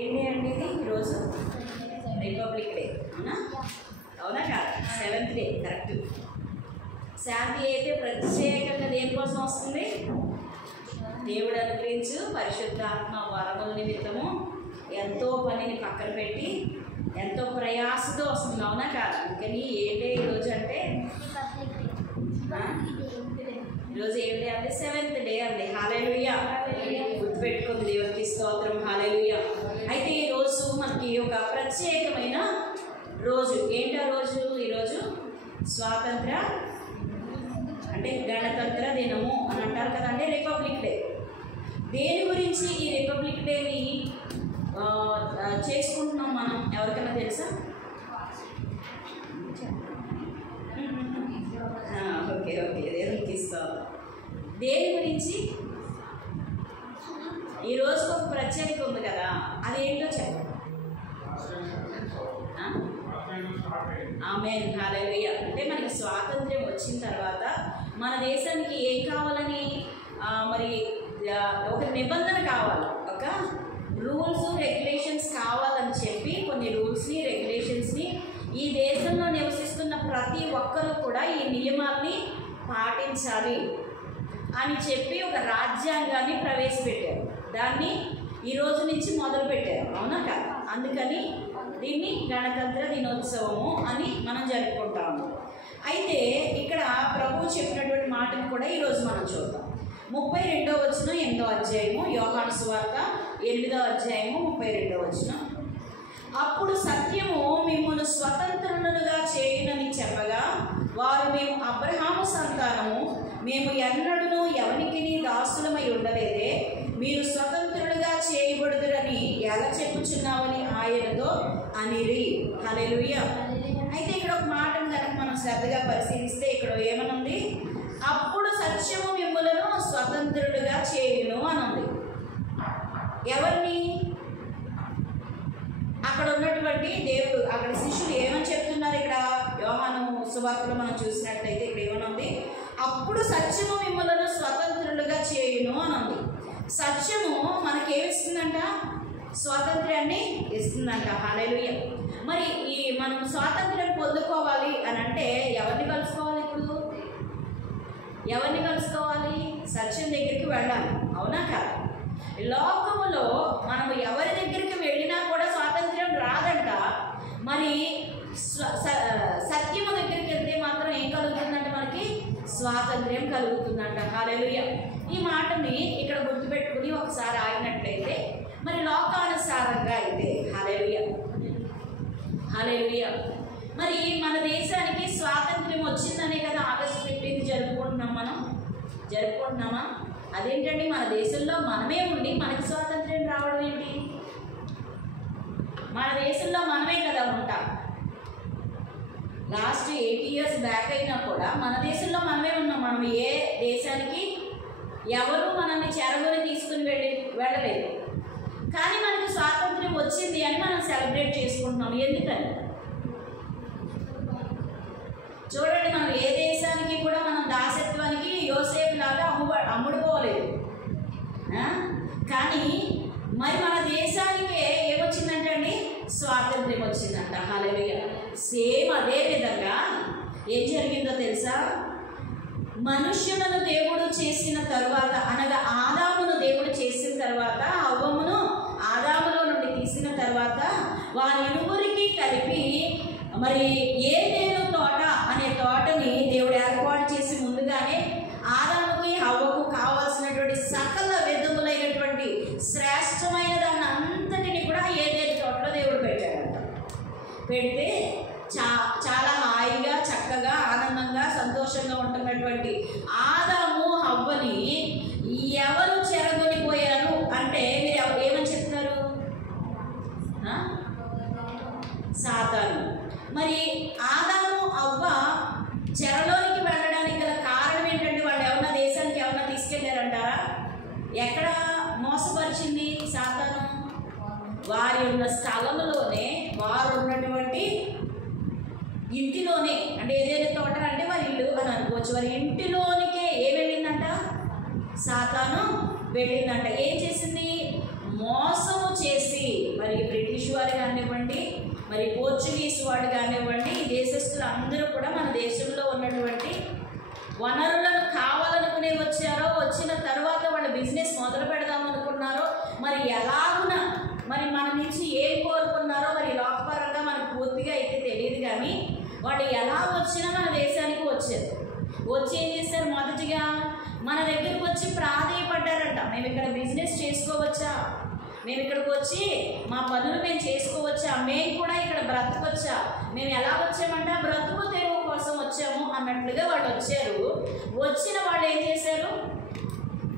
ఏంటి అండి ఇది ఈరోజు రిపబ్లిక్ డే అవునా అవునా కాదు 7th డే కరెక్ట్. శాంతి అయితే ప్రత్యేకంగా దేనికోసం వస్తుంది? దేవుడు అనుగ్రహించు పరిశుద్ధాత్మ వరముల నిమిత్తము ఎంతో పనిని పక్కన పెట్టి ఎంతో ప్రయాసతో వస్తుంది అవునా కాదు. అందుకని ఏ డే ఈరోజు అంటే ఈరోజు ఏ డే అంటే 7th డే అండి. హల్లెలూయా. గుర్తుపెట్టుకుంది దేవునికి స్తోత్రం. హల్లెలూయా. అయితే ఈరోజు మనకి ఒక ప్రత్యేకమైన రోజు. ఏంటో రోజు? ఈరోజు స్వాతంత్ర అంటే గణతంత్ర దినము అని అంటారు కదా, అంటే రిపబ్లిక్ డే. దేని గురించి ఈ రిపబ్లిక్ డేని చేసుకుంటున్నాం మనం? ఎవరికైనా తెలుసా? ఓకే ఓకే దేవునికి ఇస్తాం. దేని గురించి? ఈరోజు ఒక ప్రత్యేకత ఉంది కదా, అదేంటో చెప్పండి. ఆమేన్. హల్లెలూయా. అంటే మనకి స్వాతంత్ర్యం వచ్చిన తర్వాత మన దేశానికి ఏం కావాలని మరి ఒక నిబంధన కావాలి, ఒక రూల్స్ రెగ్యులేషన్స్ కావాలని చెప్పి కొన్ని రూల్స్ని రెగ్యులేషన్స్ని ఈ దేశంలో నివసిస్తున్న ప్రతి ఒక్కరూ కూడా ఈ నియమాల్ని పాటించాలి అని చెప్పి ఒక రాజ్యాంగాన్ని ప్రవేశపెట్టారు. దాన్ని ఈ రోజు నుంచి మొదలుపెట్టారు అవునా కాదు. అందుకని దీన్ని గణతంత్ర దినోత్సవము అని మనం జరుపుకుంటాము. అయితే ఇక్కడ ప్రభువు చెప్పినటువంటి మాటను కూడా ఈరోజు మనం చూద్దాం. 32వ వచనం 8వ అధ్యాయము, యోహాను సువార్త 8వ అధ్యాయము 32వ వచనం. అప్పుడు సత్యము మిమ్మును స్వతంత్రులుగా చేయునని చెప్పగా వారు, మేము అబ్రహాము సంతానము, మేము ఎన్నడూ ఎవనికి దాసులమై ఉండలేదే, మీరు స్వతంత్రులుగా చేయబడుదురని ఎలా చెప్పుచున్నావని ఆయనతో అనిరి. హల్లెలూయా. అయితే ఇక్కడ ఒక మాటను కనుక మనం శ్రద్ధగా పరిశీలిస్తే ఇక్కడ ఏమనుంది? అప్పుడు సత్యము మిమ్ములను స్వతంత్రులుగా చేయును అని ఉంది. ఎవరిని? అక్కడ ఉన్నటువంటి దేవుడు, అక్కడ శిష్యులు ఏమని చెప్తున్నారు? ఇక్కడ యోహాను సువార్తలో మనం చూసినట్లయితే ఇక్కడ ఏమనుంది? అప్పుడు సత్యము మిమ్ములను స్వతంత్రులుగా చేయును అని ఉంది. సత్యము మనకి ఏమిస్తుందంట? స్వాతంత్ర్యాన్ని ఇస్తుందంట. హల్లెలూయా. మరి ఈ మనం స్వాతంత్ర్యం పొందుకోవాలి అని అంటే ఎవరిని కలుసుకోవాలి? ఇప్పుడు ఎవరిని కలుసుకోవాలి? సత్యం దగ్గరికి వెళ్ళాలి అవునా కాదు. లోకములో మనం ఎవరి దగ్గరికి వెళ్ళినా కూడా స్వాతంత్ర్యం రాదంట. మరి సత్యము దగ్గరికి వెళ్తే మాత్రం ఏం కలుగుతుందంట? మనకి స్వాతంత్ర్యం కలుగుతుందంట. హల్లెలూయా. ఈ మాటని ఇక్కడ గుర్తుపెట్టుకుని ఒకసారి ఆగినట్లయితే మరి లోకానుసారంగా అయితే హల్లెలూయా హల్లెలూయా. మరి మన దేశానికి స్వాతంత్ర్యం వచ్చిందనే కదా ఆగస్టు 15 జరుపుకుంటున్నాం. మనం జరుపుకుంటున్నామా? అదేంటండి, మన దేశంలో మనమే ఉండి మనకి స్వాతంత్ర్యం రావడం ఏంటి? మన దేశంలో మనమే కదా ఉంటాం. లాస్ట్ 8 years బ్యాక్ అయినా కూడా మన దేశంలో మనమే ఉన్నాం. మనం ఏ దేశానికి ఎవరు మనల్ని చెరగొని తీసుకుని వెళ్ళలేదు. కానీ మనకి స్వాతంత్ర్యం వచ్చింది అని మనం సెలబ్రేట్ చేసుకుంటున్నాం. ఎందుకని? చూడండి, మనం ఏ దేశానికి కూడా మనం దాసత్వానికి యోసేపు లాగా అమ్ముడుకోలేదు. కానీ మరి మన దేశానికి ఏమొచ్చిందంటే అండి? స్వాతంత్ర్యం వచ్చిందంట. హల్లెలూయా. సేమ్ అదే విధంగా ఏం జరిగిందో తెలుసా? మనుష్యులను దేవుడు చేసిన తరువాత, అనగా ఆదామును దేవుడు చేసిన తర్వాత, హవ్వమును ఆదాములో నుండి తీసిన తర్వాత వారి ఇరువురికి కలిపి మరి ఏదెను తోట అనే తోటని దేవుడు ఏర్పాటు చేసి ముందుగానే ఆదాముకి హవ్వకు కావాల్సినటువంటి సకల విధములైనటువంటి శ్రేష్టమైన దాన్ని అంతటిని కూడా ఏదైనా తోటలో దేవుడు పెట్టాడంట. పెడితే చాలా హాయిగా చక్కగా ఆనందంగా సంతోషంగా ఉంటున్నటువంటి ఆదాము హవ్వని ఎవరు చెరగొనిపోయారు అంటే మీరు ఏమని చెప్తారు? సాతాను. మరి ఆదాము హవ్వ చెరలోనికి వెళ్ళడానికి గల కారణం ఏంటంటే వాళ్ళు ఎవరన్నా దేశానికి ఎవరన్నా తీసుకెళ్లారంటారా? ఎక్కడ మోసపరిచింది సాతాను? వారి ఉన్న స్థలంలోనే, వారు ఉన్నటువంటి ఇంటిలోనే, అంటే ఏదైనా తోట అంటే వారి ఇల్లు అని అనుకోవచ్చు, వారి ఇంటిలోనికే ఏం వెళ్ళిందంట? సాతాను వెళ్ళిందంట. ఏం చేసింది? మోసము చేసి, మరి బ్రిటిష్ వారు కానివ్వండి, మరి పోర్చుగీస్ వాడు కానివ్వండి, ఈ దేశస్తులు అందరూ కూడా మన దేశంలో ఉన్నటువంటి వనరులను కావాలనుకునే వచ్చారో, వచ్చిన తర్వాత వాళ్ళు బిజినెస్ మొదలు పెడదామనుకున్నారో, మరి ఎలాగున మరి మన నుంచి ఏం కోరుకున్నారో మరి లోకపరంగా మనకు పూర్తిగా అయితే తెలియదు. కానీ వాళ్ళు ఎలా వచ్చినా మన దేశానికి వచ్చారు. వచ్చి ఏం చేశారు? మొదటిగా మన దగ్గరకు వచ్చి ప్రాధేయపడ్డారంట. మేము ఇక్కడ బిజినెస్ చేసుకోవచ్చా, మేము ఇక్కడికి వచ్చి మా పనులు మేము చేసుకోవచ్చా, మేము కూడా ఇక్కడ బ్రతకొచ్చా, మేము ఎలా వచ్చామంటే బ్రతుకు తెరువు కోసం వచ్చాము అన్నట్లుగా వాళ్ళు వచ్చారు. వచ్చిన వాళ్ళు ఏం చేశారు?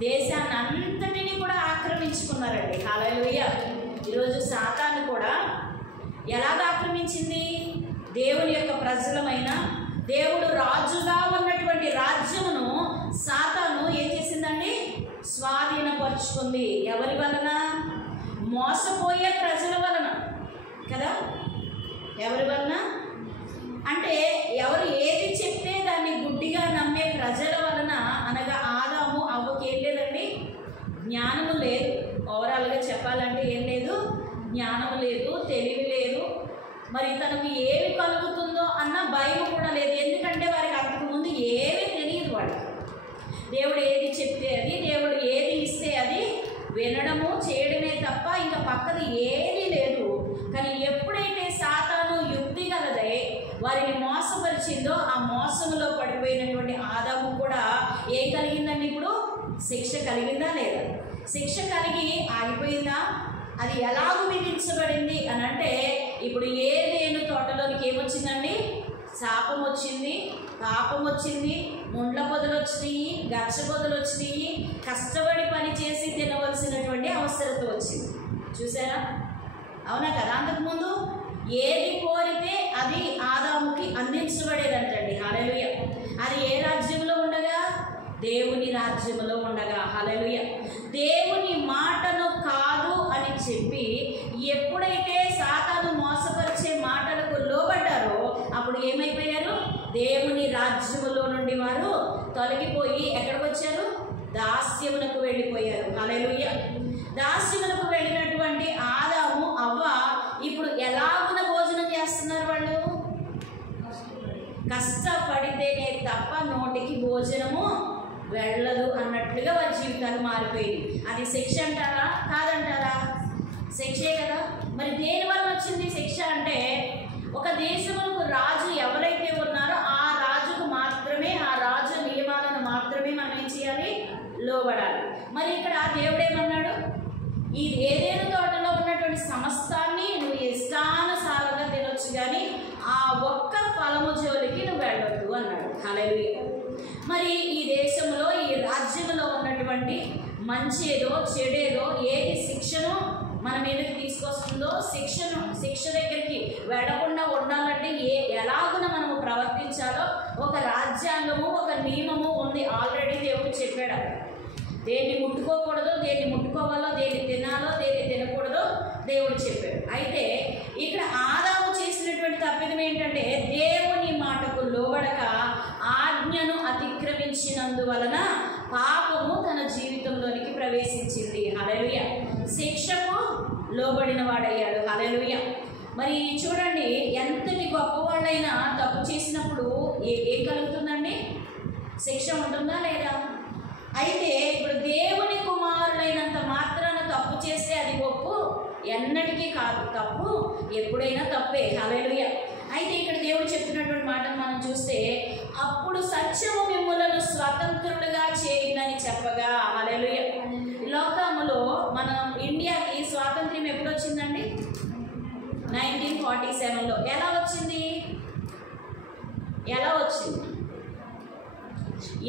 దేశాన్ని అంతటిని కూడా ఆక్రమించుకున్నారండి. హల్లెలూయా. ఈరోజు సాతాను కూడా ఎలాగ ఆక్రమించింది? దేవుని యొక్క ప్రజలమైన, దేవుడు రాజుగా ఉన్నటువంటి రాజ్యమును సాతాను ఏం చేసిందండి? స్వాధీనపరుచుకుంది. ఎవరి వలన? మోసపోయే ప్రజల వలన కదా. ఎవరి వలన అంటే ఎవరు ఏది చెప్తే దాన్ని గుడ్డిగా నమ్మే ప్రజల వలన. అనగా ఆదాము అవ్వకి ఏం లేదండి? జ్ఞానము లేదు. ఓవరాల్గా చెప్పాలంటే ఏం లేదు? జ్ఞానము లేదు, తెలివి లేదు, మరి తనకు ఏమి కలుగుతుందో అన్న భయం కూడా లేదు. ఎందుకంటే వారికి అంతకుముందు ఏమీ తెలియదు. వాళ్ళకి దేవుడు ఏది చెప్తే అది, దేవుడు ఏది ఇస్తే అది వినడము చేయడమే తప్ప ఇంకా పక్కది ఏదీ లేదు. కానీ ఎప్పుడైతే సాతాను యుక్తి గలదై వారిని మోసపరిచిందో, ఆ మోసములో పడిపోయినటువంటి ఆదాము కూడా ఏం కలిగిందండి? ఇప్పుడు శిక్ష కలిగిందా లేదా? శిక్ష కలిగి ఆగిపోయిందా? అది ఎలాగూ విధించబడింది అని అంటే, ఇప్పుడు ఏదేను తోటలోనికి ఏమొచ్చిందండి? శాపం వచ్చింది, పాపం వచ్చింది, ముండ్ల పొదలు వచ్చినాయి, గచ్చ పొదలు వచ్చినాయి, కష్టపడి పని చేసి తినవలసినటువంటి అవసరత వచ్చింది. చూసారా? అవునా కదా? అంతకుముందు ఏది కోరితే అది ఆదాముకి అందించబడేదంటండి. హల్లెలూయా. అది ఏ రాజ్యంలో ఉండగా? దేవుని రాజ్యంలో ఉండగా. హల్లెలూయా. దేవుని మాటను కాదు అని చెప్పి ఎప్పుడైతే సాతాను మోసపరిచే మాటలకు లోబడ్డారో అప్పుడు ఏమైపోయారు? దేవుని రాజ్యములో నుండి వారు తొలగిపోయి ఎక్కడికి వచ్చారు? దాస్యమునకు వెళ్ళిపోయారు. హల్లెలూయా. దాస్యమునకు వెళ్ళినటువంటి ఆదాము అవ్వ ఇప్పుడు ఎలాగున భోజనం చేస్తున్నారు? వాళ్ళు కష్టపడితేనే తప్ప నోటికి భోజనము వెళ్ళదు అన్నట్లుగా వారి జీవితాలు మారిపోయింది. అది శిక్ష అంటారా? కాదంటారా? శిక్షే కదా. మరి దేని వల్ల వచ్చింది శిక్ష అంటే, ఒక దేశములకు రాజు ఎవరైతే ఉన్నారో ఆ రాజుకు మాత్రమే, ఆ రాజు నియమాలను మాత్రమే మనం ఏం చేయాలి? లోబడాలి. మరి ఇక్కడ దేవుడేమన్నాడు? ఈ ఏదేను తోటలో ఉన్నటువంటి సమస్తాన్ని నువ్వు ఇష్టానుసారంగా తినొచ్చు, కానీ ఆ ఒక్క ఫలము జోలికి నువ్వు వెళ్ళొద్దు అన్నాడు. హల్లెలూయా. మరి ఈ దేశంలో, ఈ రాజ్యంలో ఉన్నటువంటి మంచేదో చెడేదో ఏది శిక్షను మన మీదకి తీసుకొస్తుందో, శిక్ష దగ్గరికి వెళ్లకుండా ఉండాలంటే ఎలాగున మనము ప్రవర్తించాలో ఒక రాజ్యాంగము, ఒక నియమము ఉంది. ఆల్రెడీ దేవుడు చెప్పాడు. దేన్ని ముట్టుకోకూడదో, దేన్ని ముట్టుకోవాలో, దేన్ని తినాలో, దేన్ని తినకూడదో దేవుడు చెప్పాడు. అయితే ఇక్కడ ఆదాము చేసినటువంటి తప్పిదం ఏంటంటే, దేవుని మాటకు లోబడక ఆజ్ఞను అతిక్రమించినందువలన పాపము తన జీవితంలోనికి ప్రవేశించింది. హల్లెలూయా. శిక్షకు లోబడిన వాడయ్యాడు. హల్లెలూయా. మరి చూడండి, ఎంతటి గొప్పవాళ్ళైనా తప్పు చేసినప్పుడు ఏం కలుగుతుందండి? శిక్ష ఉంటుందా లేదా? అయితే ఇప్పుడు దేవుని కుమారులైనంత మాత్రాన తప్పు చేస్తే అది ఒప్పు ఎన్నటికీ కాదు. తప్పు ఎప్పుడైనా తప్పే. హల్లెలూయా. అయితే ఇక్కడ దేవుడు చెప్తున్నటువంటి మాటను మనం చూస్తే, అప్పుడు సత్యము మిమ్ములను స్వతంత్రులుగా చేయునని చెప్పగా. హల్లెలూయా. లోకములో మన ఇండియాకి స్వాతంత్ర్యం ఎప్పుడు వచ్చిందండి? 1947లో. ఎలా వచ్చింది?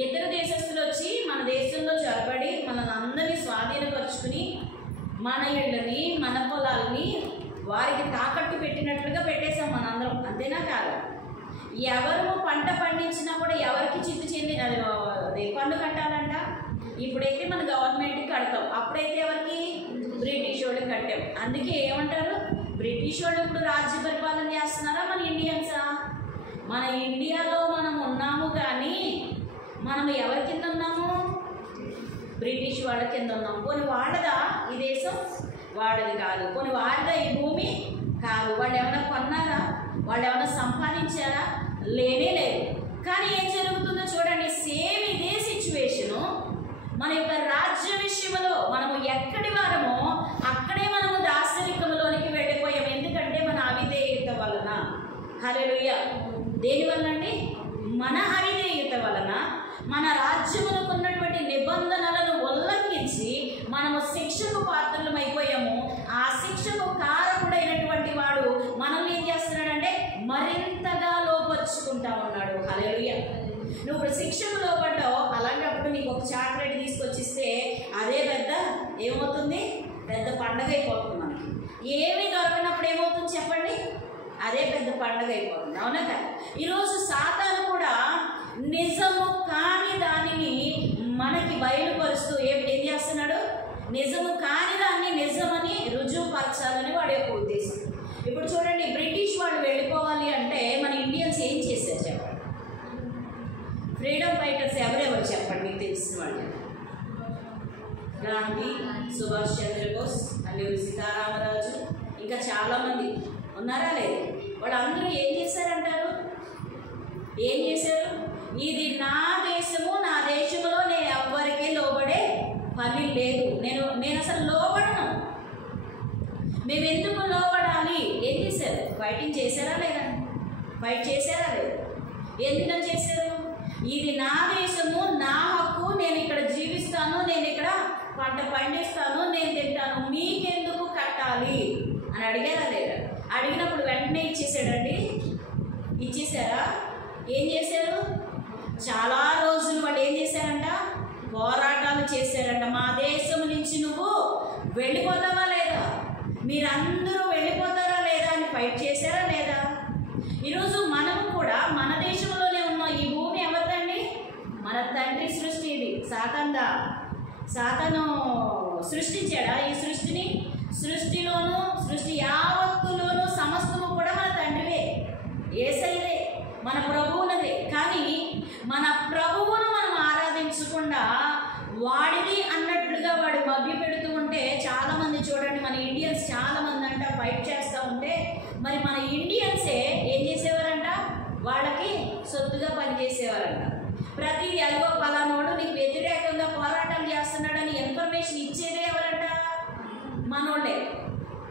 ఇతర దేశస్తులు వచ్చి మన దేశంలో చొరబడి మనల్ని అందరినీ స్వాధీనపరుచుకుని మన ఇళ్ళని, మన పొలాలని వారికి తాకట్టు పెట్టినట్లుగా పెట్టేశాం మనందరం. అంతేనా కాదు? ఎవరు పంట పండించినా కూడా ఎవరికి చిత్తు చెంది అది పన్ను కట్టాలంట. ఇప్పుడైతే మన గవర్నమెంట్కి కడతాం, అప్పుడైతే ఎవరికి? బ్రిటిష్ వాళ్ళకి కట్టాం. అందుకే ఏమంటారు? బ్రిటిష్ వాళ్ళు ఇప్పుడు రాజ్య పరిపాలన చేస్తున్నారా, మన ఇండియన్సా? మన ఇండియాలో మనం ఉన్నాము, కానీ మనం ఎవరి కింద ఉన్నాము? బ్రిటిష్ వాళ్ళ కింద ఉన్నాము. పోనీ వాళ్ళదా ఈ దేశం? వాడిది కాదు. కొన్ని వాడిదా ఈ భూమి కాదు. వాళ్ళు ఏమైనా కొన్నారా? వాళ్ళు ఏమైనా సంపాదించారా? లేనే లేదు. కానీ ఏం జరుగుతుందో చూడండి, సేమ్ ఇదే సిచ్యువేషను మన యొక్క రాజ్య విషయంలో మనము ఎక్కడి వారమో అక్కడే మనము దాసరికంలోనికి వెళ్ళిపోయాం. ఎందుకంటే మన అవిధేయత వలన. హల్లెలూయా. దేని వలన అండి? మన అవిధేయత వలన మన రాజ్యములకు ఉన్నటువంటి నిబంధనలను ఉల్లంఘించి మనము శిక్షకు పాత్రలం అయిపోయాము. ఆ శిక్షకు కారకుడైనటువంటి వాడు మనల్ని ఏం చేస్తున్నాడంటే మరింతగా లోపరుచుకుంటా ఉన్నాడు. హల్లెలూయా. నువ్వు ఇప్పుడు శిక్షకు లోపడ్డావు, అలాంటప్పుడు నీకు ఒక చాక్లెట్ తీసుకొచ్చిస్తే అదే పెద్ద ఏమవుతుంది? పెద్ద పండగ అయిపోతుంది. మనకి ఏమీ దొరకనప్పుడు ఏమవుతుంది చెప్పండి? అదే పెద్ద పండగ అయిపోతుంది. అవునా కదా? ఈరోజు సాతాను కూడా నిజము కాని దానిని మనకి బయలుపరుస్తూ ఏం చేస్తున్నాడు? నిజము కాని దాన్ని నిజమని రుజువుపరచాలని వాడి యొక్క ఉద్దేశం. ఇప్పుడు చూడండి, బ్రిటిష్ వాళ్ళు వెళ్ళిపోవాలి అంటే మన ఇండియన్స్ ఏం చేశారు చెప్పండి? ఫ్రీడమ్ ఫైటర్స్ ఎవరెవరు చెప్పండి మీకు తెలిసిన వాళ్ళు? గాంధీ, సుభాష్ చంద్రబోస్, అల్లూరి సీతారామరాజు, ఇంకా చాలామంది ఉన్నారా లేదు? వాళ్ళందరూ ఏం చేశారంటారు? ఏం చేశారు? ఇది నా దేశము, నా దేశంలో నేను ఎవ్వరికీ లోబడే పని లేదు, నేను అసలు లోబడను, మేము ఎందుకు లోబడాలి? ఏం చేశారు? ఫైటింగ్ చేశారా లేదా? ఫైట్ చేశారా లేదు? ఎందుకని చేశారు? ఇది నా దేశము, నా హక్కు, నేను ఇక్కడ జీవిస్తాను, నేను ఇక్కడ పంట పండిస్తాను, నేను తింటాను, మీకెందుకు కట్టాలి అని అడిగారా లేదా? అడిగినప్పుడు వెంటనే ఇచ్చేసాడండి. ఇచ్చేసారా? ఏం చేశారు? చాలా రోజులు వాళ్ళు ఏం చేశారంట? పోరాటాలు చేశారంట. మా దేశం నుంచి నువ్వు వెళ్ళిపోతావా లేదా? మీరందరూ వెళ్ళిపోతారా లేదా అని ఫైట్ చేశారా లేదా? ఈరోజు మనము కూడా మన దేశంలోనే ఉన్నాం. ఈ భూమి ఎవరిదండి? మన తండ్రి సృష్టి. ఇది సాతానుదా? సాతాను సృష్టించాడా ఈ సృష్టిని? సృష్టిలోను, సృష్టి యావత్తులోను సమస్తము కూడా మన తండ్రివే, యేసయ్యదే, మన ప్రభువునదే. కానీ మన ప్రభువును మనం ఆరాధించకుండా వాడిది అన్నట్లుగా వాడు మభ్య పెడుతూ ఉంటే చాలామంది చూడండి, మన ఇండియన్స్ చాలామంది అంట ఫైట్ చేస్తూ ఉంటే మరి మన ఇండియన్సే ఏం చేసేవారంట? వాళ్ళకి సొత్తుగా పనిచేసేవారంట. ప్రతి అయ్యో పలానోడు నీకు వ్యతిరేకంగా పోరాటాలు చేస్తున్నాడని ఇన్ఫర్మేషన్ ఇచ్చేదే ఎవరంట? మనోళ్ళే.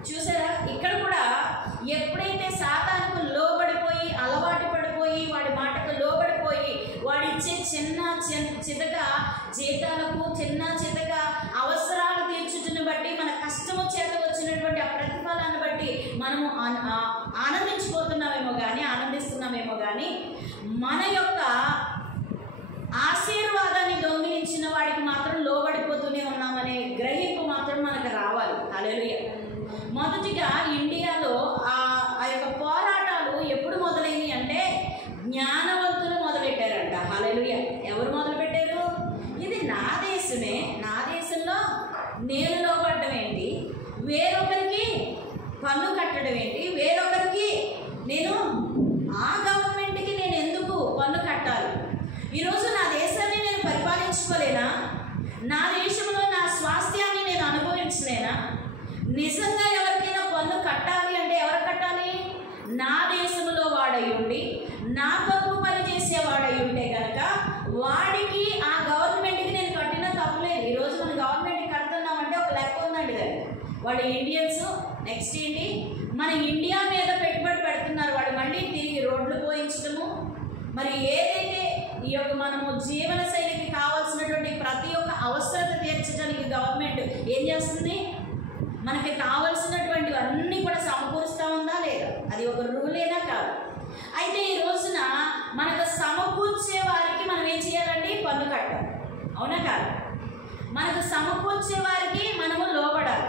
చూసారా? ఇక్కడ కూడా ఎప్పుడైతే సాతానుకు లోబడిపోయి, అలవాటు పడిపోయి, వాడి మాటకు లోబడిపోయి, వాడిచ్చే చిన్న చితక జీతాలకు, చిన్న చితక అవసరాలు తీర్చుటను బట్టి, మన కష్టము చేత వచ్చినటువంటి ఆ ప్రతిఫలాన్ని బట్టి మనము ఆనందిస్తున్నామేమో కానీ మన యొక్క ఆశీర్వాదాన్ని దొంగిలించిన వాడికి మాత్రం లోబడిపోతూనే ఉన్నామనే గ్రహింపు మాత్రం మనకు రావాలి. హల్లెలూయా. మొదటిగా ఇండియాలో ఆ యొక్క పోరాటాలు ఎప్పుడు మొదలైనవి అంటే జ్ఞానవంతులు మొదలెట్టారంట. హల్లెలూయా. ఎవరు మొదలుపెట్టారు? ఇది నా దేశమే, నా దేశంలో నేను లోబడడం ఏంటి, వేరొకరికి పన్ను కట్టడం ఏంటి, వేరొకరికి నేను ఆ గవర్నమెంట్కి నేను ఎందుకు పన్ను కట్టాలి? ఈరోజు నా దేశాన్ని నేను పరిపాలించుకోలేనా? నా దేశంలో నా స్వాస్థ్యాన్ని నేను అనుభవించలేనా? నిజంగా ఎవరికైనా పన్ను కట్టాలి అంటే ఎవరు కట్టాలి? నా దేశంలో వాడై ఉండి, నా కొరకు పనిచేసేవాడై ఉంటే కనుక వాడికి, ఆ గవర్నమెంట్కి నేను కట్టిన తప్పులేదు. ఈరోజు మన గవర్నమెంట్కి కడుతున్నామంటే ఒక లెక్క ఉందండి దాన్ని. వాడు ఇండియన్స్ నెక్స్ట్ ఏంటి? మన ఇండియా మీద పెట్టుబడి పెడుతున్నారు. వాడు మళ్ళీ తిరిగి రోడ్లు పోయించడము, మరి ఏదైతే ఈ యొక్క మనము జీవన శైలికి కావాల్సినటువంటి ప్రతి ఒక్క అవసరత తీర్చడానికి గవర్నమెంట్ ఏం చేస్తుంది? మనకి కావలసినటువంటి అన్నీ కూడా సమకూరుస్తూ ఉందా లేదా? అది ఒక రూలేనా కాదు. అయితే ఈ రోజున మనకు సమకూర్చే వారికి మనం ఏం చేయాలండి? పన్ను కట్టాలి. అవునా కాదు? మనకు సమకూర్చే వారికి మనము లోబడాలి.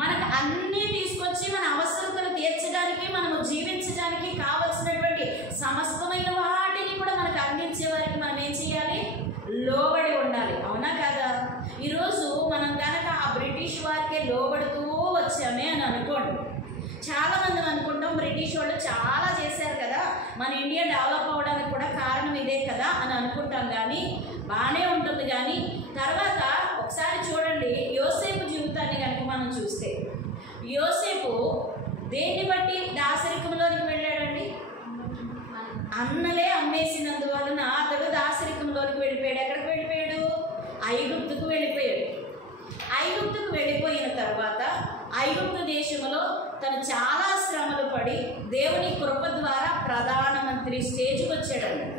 మనకు అన్నీ తీసుకొచ్చి మన అవసరతలు తీర్చడానికి, మనము జీవించడానికి కావలసినటువంటి సమస్తమైన వాటిని కూడా మనకు అందించే వారికి మనం ఏం చేయాలి? లోబడి ఉండాలి. అవునా కాదా? ఈరోజు మనం కనుక ఆ బ్రిటిష్ వారికే లోబడుతూ వచ్చామే అని అనుకోండి. చాలామంది అనుకుంటాం బ్రిటిష్ వాళ్ళు చాలా చేశారు కదా, మన ఇండియా డెవలప్ అవ్వడానికి కూడా కారణం ఇదే కదా అని అనుకుంటాం. కానీ బాగానే ఉంటుంది. కానీ తర్వాత ఒకసారి చూడండి, యోసేపు జీవితాన్ని కనుక మనం చూస్తే యోసేపు దేన్ని బట్టి దాసరికంలోనికి వెళ్ళాడండి? అన్నలే అమ్మేసినందువలన అతడు దాసరికంలోనికి వెళ్ళిపోయాడు. ఎక్కడికి వెళ్ళిపోయాడు? ఐగుప్తుకు వెళ్ళిపోయాడు. ఐగుప్తుకు వెళ్ళిపోయిన తర్వాత ఐగుప్తు దేశంలో తను చాలా శ్రమలు పడి దేవుని కృప ద్వారా ప్రధానమంత్రి స్టేజ్కి వచ్చాడన్నమాట.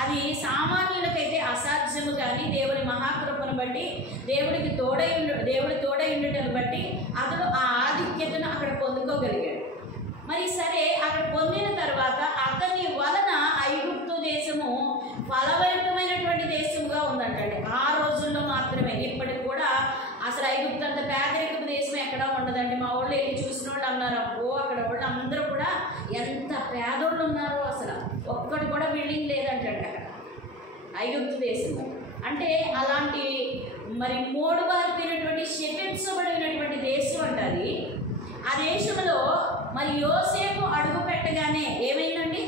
అది సామాన్యులకైతే అసాధ్యము, కానీ దేవుని మహాకృపను బట్టి దేవుడు తోడై ఉండటం బట్టి అతడు ఆ ఆధిక్యతను అక్కడ పొందుకోగలిగాడు. మరి సరే, అక్కడ పొందిన తర్వాత అతని వలన ఐగుప్తు దేశము ఫలభరితమైనటువంటి దేశముగా ఉందంటండి. ఆ రోజుల్లో మాత్రమే. ఇప్పటికి కూడా అసలు ఐగుప్తు అంత పేదరికపు దేశం ఎక్కడా ఉండదండి. మా వాళ్ళు వెళ్ళి చూసిన వాళ్ళు అన్నారు, అబ్బో అక్కడ వాళ్ళు అందరూ కూడా ఎంత పేదోళ్ళు ఉన్నారో, అసలు ఒక్కటి కూడా బిల్డింగ్ లేదంటండి అక్కడ ఐగుప్తు దేశంలో. అంటే అలాంటి మరి మోడుబారిపోయినటువంటి శపించబడినటువంటి దేశం అంటది. ఆ దేశంలో మరి యోసేపు అడుగు పెట్టగానే ఏమైందండి?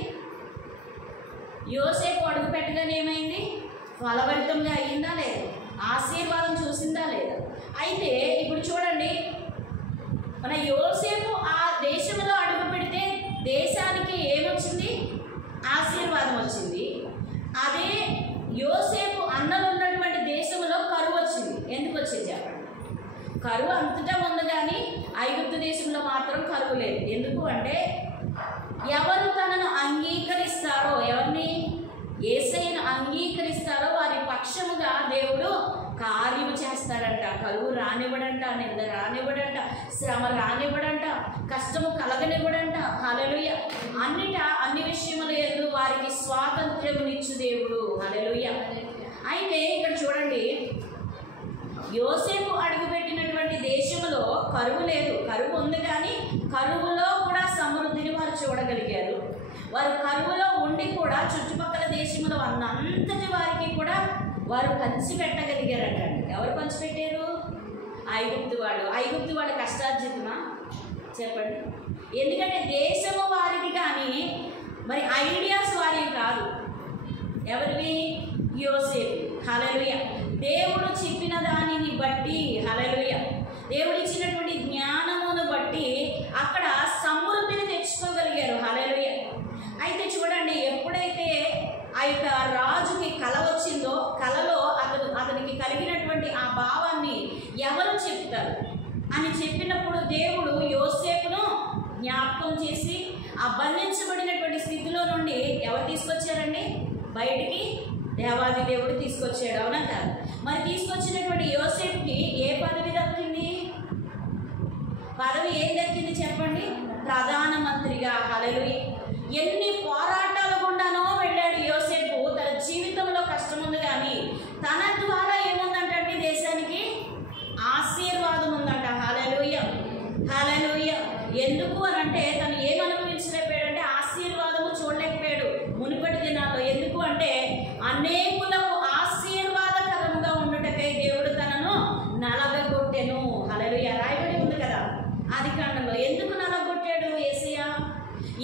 యోసేపు అడుగు పెట్టగానే ఏమైంది? ఫలభరితంగా అయిందా లేదా? ఆశీర్వాదం చూసిందా లేదా? అయితే ఇప్పుడు చూడండి, మన యోసేపు ఆ దేశంలో అడుగు పెడితే దేశానికి ఏమొచ్చింది? ఆశీర్వాదం వచ్చింది. అదే యోసేపు అన్నలు ఉన్నటువంటి దేశంలో కరువు వచ్చింది. ఎందుకు వచ్చింది చెప్పండి? కరువు అంతటా ఉంది, కానీ ఐగుప్తు దేశంలో మాత్రం కరువు లేదు. ఎందుకు అంటే ఎవరు తనను అంగీకరిస్తారో, ఎవరిని? యేసయ్యను అంగీకరిస్తారో వారి పక్షముగా దేవుడు కార్యము చేస్తాడంట. కరువు రానివ్వడంట, నింద రానివ్వడంట, శ్రమ రానివ్వడంట, కష్టము కలగనివ్వడంట. హల్లెలూయా. అన్ని విషయముల యందు వారికి స్వాతంత్ర్యమునిచ్చు దేవుడు. హల్లెలూయా. అయితే ఇక్కడ చూడండి, యోసేపు అడుగుపెట్టినటువంటి దేశంలో కరువు లేదు. కరువు ఉంది, కానీ కరువులో కూడా సమృద్ధిని వారు చూడగలిగారు. వారు కరువులో ఉండి కూడా చుట్టుపక్కల దేశంలో అన్నంతటి వారికి కూడా వారు పంచిపెట్టగలిగారటండి. ఎవరు పంచిపెట్టారు? ఐగుప్తు వాడు. ఐగుప్తు వాడు కష్టార్జితమా చెప్పండి? ఎందుకంటే దేశము వారిది, కానీ మరి ఐడియాస్ వారివి కాదు. ఎవరివి? యోసేపు. హల్లెలూయా. దేవుడు చెప్పిన దానిని బట్టి, హల్లెలూయా, దేవుడు ఇచ్చినటువంటి జ్ఞానమును బట్టి అక్కడ సమృద్ధిని తెచ్చుకోగలిగారు. హల్లెలూయా. అయితే చూడండి, ఎప్పుడైతే ఆ యొక్క రాజుకి కల వచ్చిందో, కలలో అతనికి కలిగినటువంటి ఆ భావాన్ని ఎవరు చెప్తారు అని చెప్పినప్పుడు దేవుడు యోసేపును జ్ఞాపకం చేసి ఆ బంధించబడినటువంటి స్థితిలో నుండి ఎవరు తీసుకొచ్చారండి బయటికి? దేవాది దేవుడు తీసుకొచ్చాడు. అవునా కాదు? మరి తీసుకొచ్చినటువంటి యోసేపుకి ఏ పదవి దక్కింది? పదవి ఏం దక్కింది చెప్పండి? ప్రధానమంత్రిగా. హల్లెలూయా. ఎన్ని పోరాటాల గుండానో వెళ్ళాడు యోసేపు. తన జీవితంలో కష్టం ఉంది, కానీ తన ద్వారా ఏముందంటే దేశానికి ఆశీర్వాదం ఉందంట. హల్లెలూయా. హల్లెలూయా. ఎందుకు అని అంటే తను ఏం అనుభవించలేకపోయాడంటే ఆశీర్వాదము చూడలేకపోయాడు మునుపటి దినాల్లో. ఎందుకు అంటే అనేకులకు ఆశీర్వాదకరంగా ఉండుటకై దేవుడు తనను నలగగొట్టెను. హల్లెలూయా. రాయబడి ఉంది కదా ఆదికాండంలో. ఎందుకు నలగొట్టాడు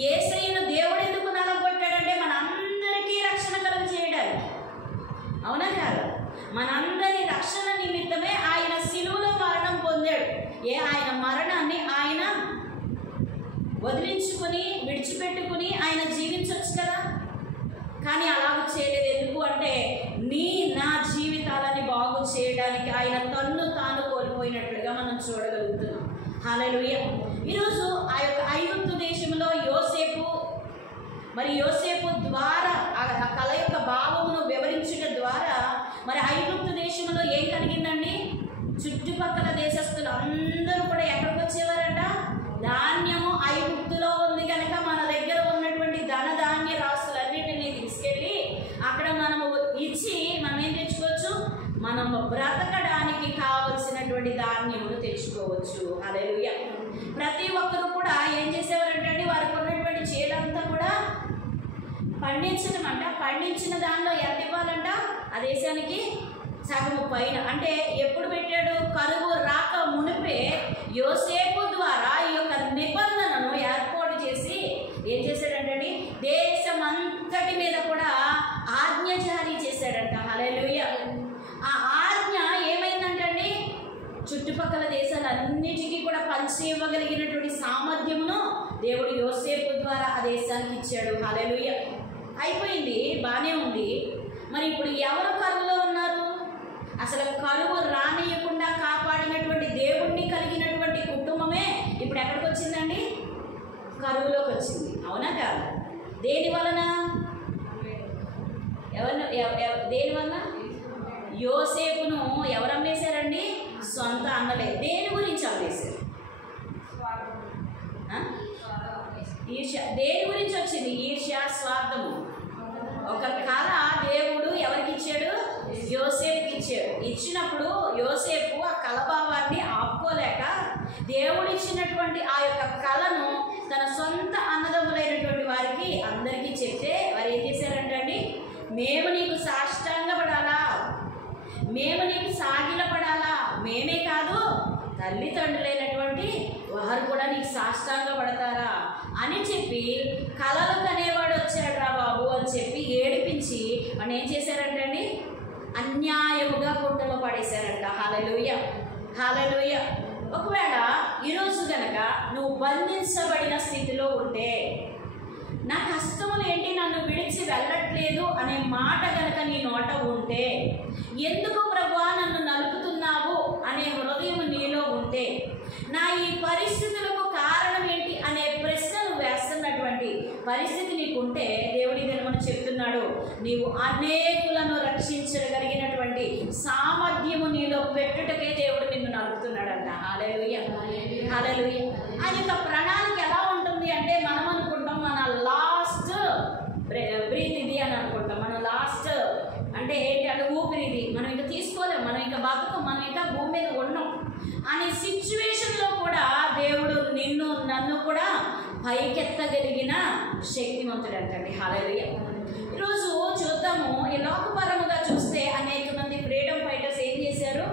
యేసయ్యను దేవుడు ఎందుకు నలగొట్టాడంటే మనందరికీ రక్షణ కలుగ చేయడానికి. అవునా కాదు? మనందరి రక్షణ నిమిత్తమే ఆయన శిలువలో మరణం పొందాడు. ఆయన మరణాన్ని ఆయన విడిచిపెట్టుకుని ఆయన జీవించవచ్చు కదా, కానీ అలాగ చేయలేదు. ఎందుకు అంటే నా జీవితాలని బాగు చేయడానికి ఆయన తన్ను తాను కోల్పోయినట్లుగా మనం చూడగలుగుతున్నాం. హల్లెలూయా. ఈరోజు ఆ యొక్క ఐగుప్తు దేశంలో యోసేపు ద్వారా ఆ కళ యొక్క భావమును వివరించడం ద్వారా మరి ఐగుప్తు దేశంలో ఏం కలిగిందండి? చుట్టుపక్కల దేశస్తులు అందరూ కూడా ఎక్కడికి వచ్చేవారంట? ధాన్యము ఐగుప్తులో ఉంది కనుక మన దగ్గర ఉన్నటువంటి ధనధాన్య రాసులన్నిటినీ తీసుకెళ్ళి అక్కడ మనము ఇచ్చి మనం ఏం తెచ్చుకోవచ్చు? మనము బ్రతకడానికి కావలసినటువంటి ధాన్యమును తెచ్చుకోవచ్చు. హల్లెలూయా. ప్రతి ఒక్కరు కూడా ఏం చేసేవారంటే వారికి ఉన్నటువంటి చేలంతా కూడా పండించడం అంట. పండించిన దానిలో ఎంత ఇవ్వాలంట? ఆ దేశానికి సగము పైన. అంటే ఎప్పుడు పెట్టాడు? కరువు రాక మునిపే యోసేపు ద్వారా ఈ యొక్క నిబంధనను ఏర్పాటు చేసి ఏం చేశాడంటే దేశమంతటి మీద కూడా ఆజ్ఞ జారీ చేశాడంట. హల్లెలూయా. ఆ ఆజ్ఞ ఏమైందంటే చుట్టుపక్కల దేశాలన్నిటికీ కూడా పంచి ఇవ్వగలిగినటువంటి సామర్థ్యమును దేవుడు యోసేపు ద్వారా ఆ దేశానికి ఇచ్చాడు. హల్లెలూయా. అయిపోయింది, బాగానే ఉంది. మరి ఇప్పుడు ఎవరు కరువులో ఉన్నారు? అసలు కరువు రానియకుండా కాపాడినటువంటి దేవుణ్ణి కలిగినటువంటి కుటుంబమే ఇప్పుడు ఎక్కడికి వచ్చిందండి? కరువులోకి వచ్చింది. అవునా కాదు? దేని వలన? దేని వలన? యోసేపును ఎవరు అమ్మేశారండి? సొంత అన్నలే. దేని గురించి అమ్మేశారు? ఈర్ష్య. దేని గురించి వచ్చింది? ఈర్ష్య, స్వార్థము. ఒక కళ దేవుడు ఎవరికి ఇచ్చాడు? యోసేపుకి ఇచ్చాడు. ఇచ్చినప్పుడు యోసేపు ఆ కళభావాన్ని ఆపుకోలేక దేవుడు ఇచ్చినటువంటి ఆ యొక్క కళను తన సొంత అన్నదమ్ములైనటువంటి వారికి అందరికీ చెప్తే వారు ఏం చేశారంటండి? మేము నీకు సాష్టాంగపడాలా, మేము నీకు సాగిలపడాలా, మేమే కాదు తల్లిదండ్రులైనటువంటి వారు కూడా నీకు సాష్టాంగపడతారా అని చెప్పి కలలు కనేవాడు వచ్చాడు రా బాబు అని చెప్పి ఏడిపించి అని ఏం చేశారంటండి? అన్యాయముగా గుంటలో పడేశారంట. హల్లెలూయా, హల్లెలూయా. ఒకవేళ ఈరోజు గనక నువ్వు బంధించబడిన స్థితిలో ఉంటే, నా కష్టములు ఏంటి నన్ను విడిచి వెళ్ళట్లేదు అనే మాట గనక నీ నోట ఉంటే, ఎందుకు ప్రభువా నన్ను నలుపుతున్నావు అనే హృదయం నీలో ఉంటే, నా ఈ పరిస్థితులకు కారణం ఏంటి అనే ప్రశ్నలు వేస్తున్నటువంటి పరిస్థితి నీకుంటే, దేవుడి దినమని చెప్తున్నాడు, నీవు అనేకులను రక్షించగలిగినటువంటి సామర్థ్యము నీలో పెట్టుటకే దేవుడు నిన్ను నలుపుతున్నాడంట. హల్లెలూయా, హల్లెలూయా. ఆయన యొక్క ప్రణాళిక ఎలా ఉంటుంది అంటే, మనం అనుకుంటాం మన లాస్ట్ బ్రీత్ ఇది అని అనుకుంటాం. మనం లాస్ట్ అంటే ఏంటి అంటే ఊపిరిది, మనం ఇంకా తీసుకోలేం, మనం ఇంకా బతుకం, మనం ఇంకా భూమి మీద ఉన్నాం అనే సిచ్యువేషన్లో కూడా దేవుడు నిన్ను నన్ను కూడా పైకెత్తగలిగిన శక్తివంతుడు అంటండి. హల్లెలూయా. ఈరోజు చూద్దాము, ఈ లోకపరముగా చూస్తే అనేక మంది ఫ్రీడమ్ ఫైటర్స్ ఏం చేశారు?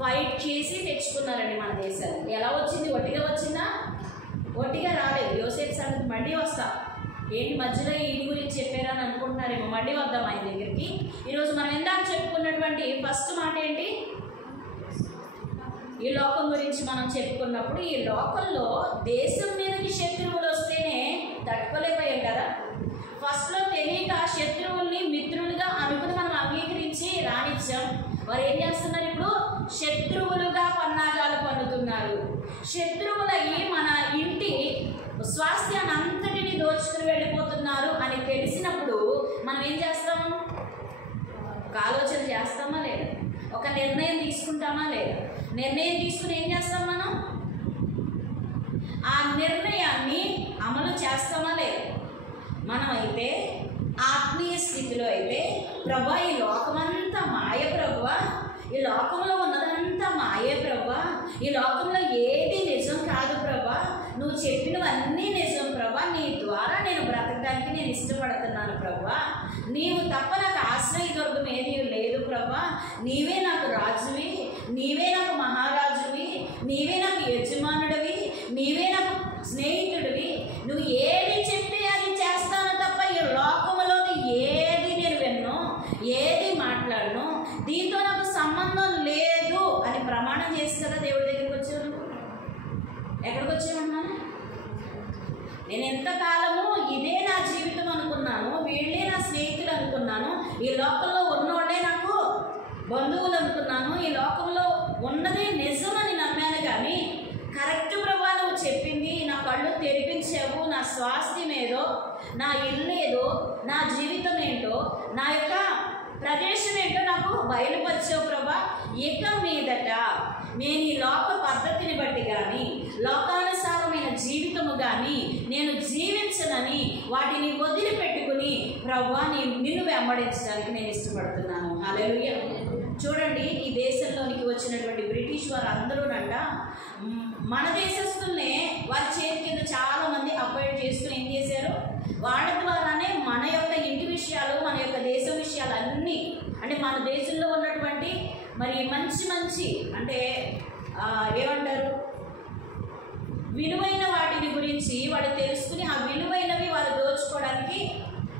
ఫైట్ చేసి తెచ్చుకున్నారండి మన దేశాన్ని. ఎలా వచ్చింది? ఒట్టిగా వచ్చిందా? ఒట్టిగా రాలేదు. యోసేపు సంగతి మళ్ళీ వస్తా. ఏంటి మధ్యలో ఈయన గురించి చెప్పారని అనుకుంటున్నారేమో, మళ్ళీ వద్దాం ఆయన దగ్గరికి. ఈరోజు మనం ఇందాక చెప్పుకున్నటువంటి ఫస్ట్ మాట ఏంటి? ఈ లోకం గురించి మనం చెప్పుకున్నప్పుడు, ఈ లోకంలో దేశం మీదకి శత్రువులు వస్తేనే తట్టుకోలేకపోయాం కదా. ఫస్ట్లో తెలియక శత్రువుల్ని మిత్రులుగా అనుకుని మనం అంగీకరించి రానిచ్చాం. వారు ఏం చేస్తున్నారు? ఇప్పుడు శత్రువులుగా పన్నాగాలు పన్నుతున్నారు. శత్రువులయ్యి మన ఇంటి స్వాస్థ్యాన్ని అంతటిని దోచుకుని వెళ్ళిపోతున్నారు అని తెలిసినప్పుడు మనం ఏం చేస్తాం? ఒక ఆలోచన చేస్తామా లేదా? ఒక నిర్ణయం తీసుకుంటామా లేదా? నిర్ణయం తీసుకుని ఏం చేస్తాం? మనం ఆ నిర్ణయాన్ని అమలు చేస్తామా లేదా? మనమైతే ఆత్మీయ స్థితిలో అయితే, ప్రభా ఈ లోకమంతా మాయ ప్రభువా, ఈ లోకంలో ఉన్నదంతా మాయే ప్రభా, ఈ లోకంలో ఏది నిజం కాదు ప్రభా, నువ్వు చెప్పినవన్నీ నిజం ప్రభా, నీ ద్వారా నేను బ్రతకడానికి నేను ఇష్టపడుతున్నాను ప్రభా, నీవు తప్ప నాకు ఆశ్రయదుర్గం ఏది లేదు ప్రభా, నీవే నాకు రాజువి, నీవే నాకు మహారాజువి, నీవే నాకు యజమానుడివి, నీవే నాకు స్నేహితుడివి, నువ్వు ఏది చెప్తే అది చేస్తాను తప్ప ఈ లోకంలోని ఏది నేను విన్ను, ఏది మాట్లాడను, దీంతో నాకు సంబంధం లేదు అని ప్రమాణం చేసి కదా దేవుడి దగ్గరికి వచ్చాను. ఎక్కడికి వచ్చామన్నాను? నేను ఎంతకాలము ఇదే నా జీవితం అనుకున్నాను, వీళ్ళే నా స్నేహితులు అనుకున్నాను, ఈ లోకంలో ఉన్నోళ్ళే నాకు బంధువులు అనుకున్నాను, ఈ లోకంలో ఉన్నదే నిజమని నమ్మాను. కానీ కరెక్ట్ ప్రభా నువ్వు చెప్పింది, నా కళ్ళు తెరిపించావు, నా స్వాస్థ్యం ఏదో, నా ఇల్లు ఏదో, నా జీవితం ఏంటో, నా యొక్క ప్రదేశం ఏంటో నాకు బయలుపరిచావు ప్రభా. ఇక మీదట నేను ఈ లోక పద్ధతిని బట్టి కానీ, లోకానుసారమైన జీవితము కానీ నేను జీవించనని వాటిని వదిలిపెట్టుకుని ప్రభా నిన్ను వెంబడించడానికి నేను ఇష్టపడుతున్నాను. హల్లెలూయా. చూడండి, ఈ దేశంలోనికి వచ్చినటువంటి బ్రిటిష్ వారు అందరూనంట మన దేశస్తుల్నే వారి చేతి కింద చాలామంది అపాయింట్ చేసుకుని ఏం చేశారు? వాళ్ళ ద్వారానే మన యొక్క ఇంటి విషయాలు, మన యొక్క దేశ విషయాలు అన్నీ, అంటే మన దేశంలో ఉన్నటువంటి మరి మంచి మంచి అంటే ఏమంటారు, విలువైన వాటిని గురించి వాళ్ళు తెలుసుకుని ఆ విలువైనవి వాళ్ళు దోచుకోవడానికి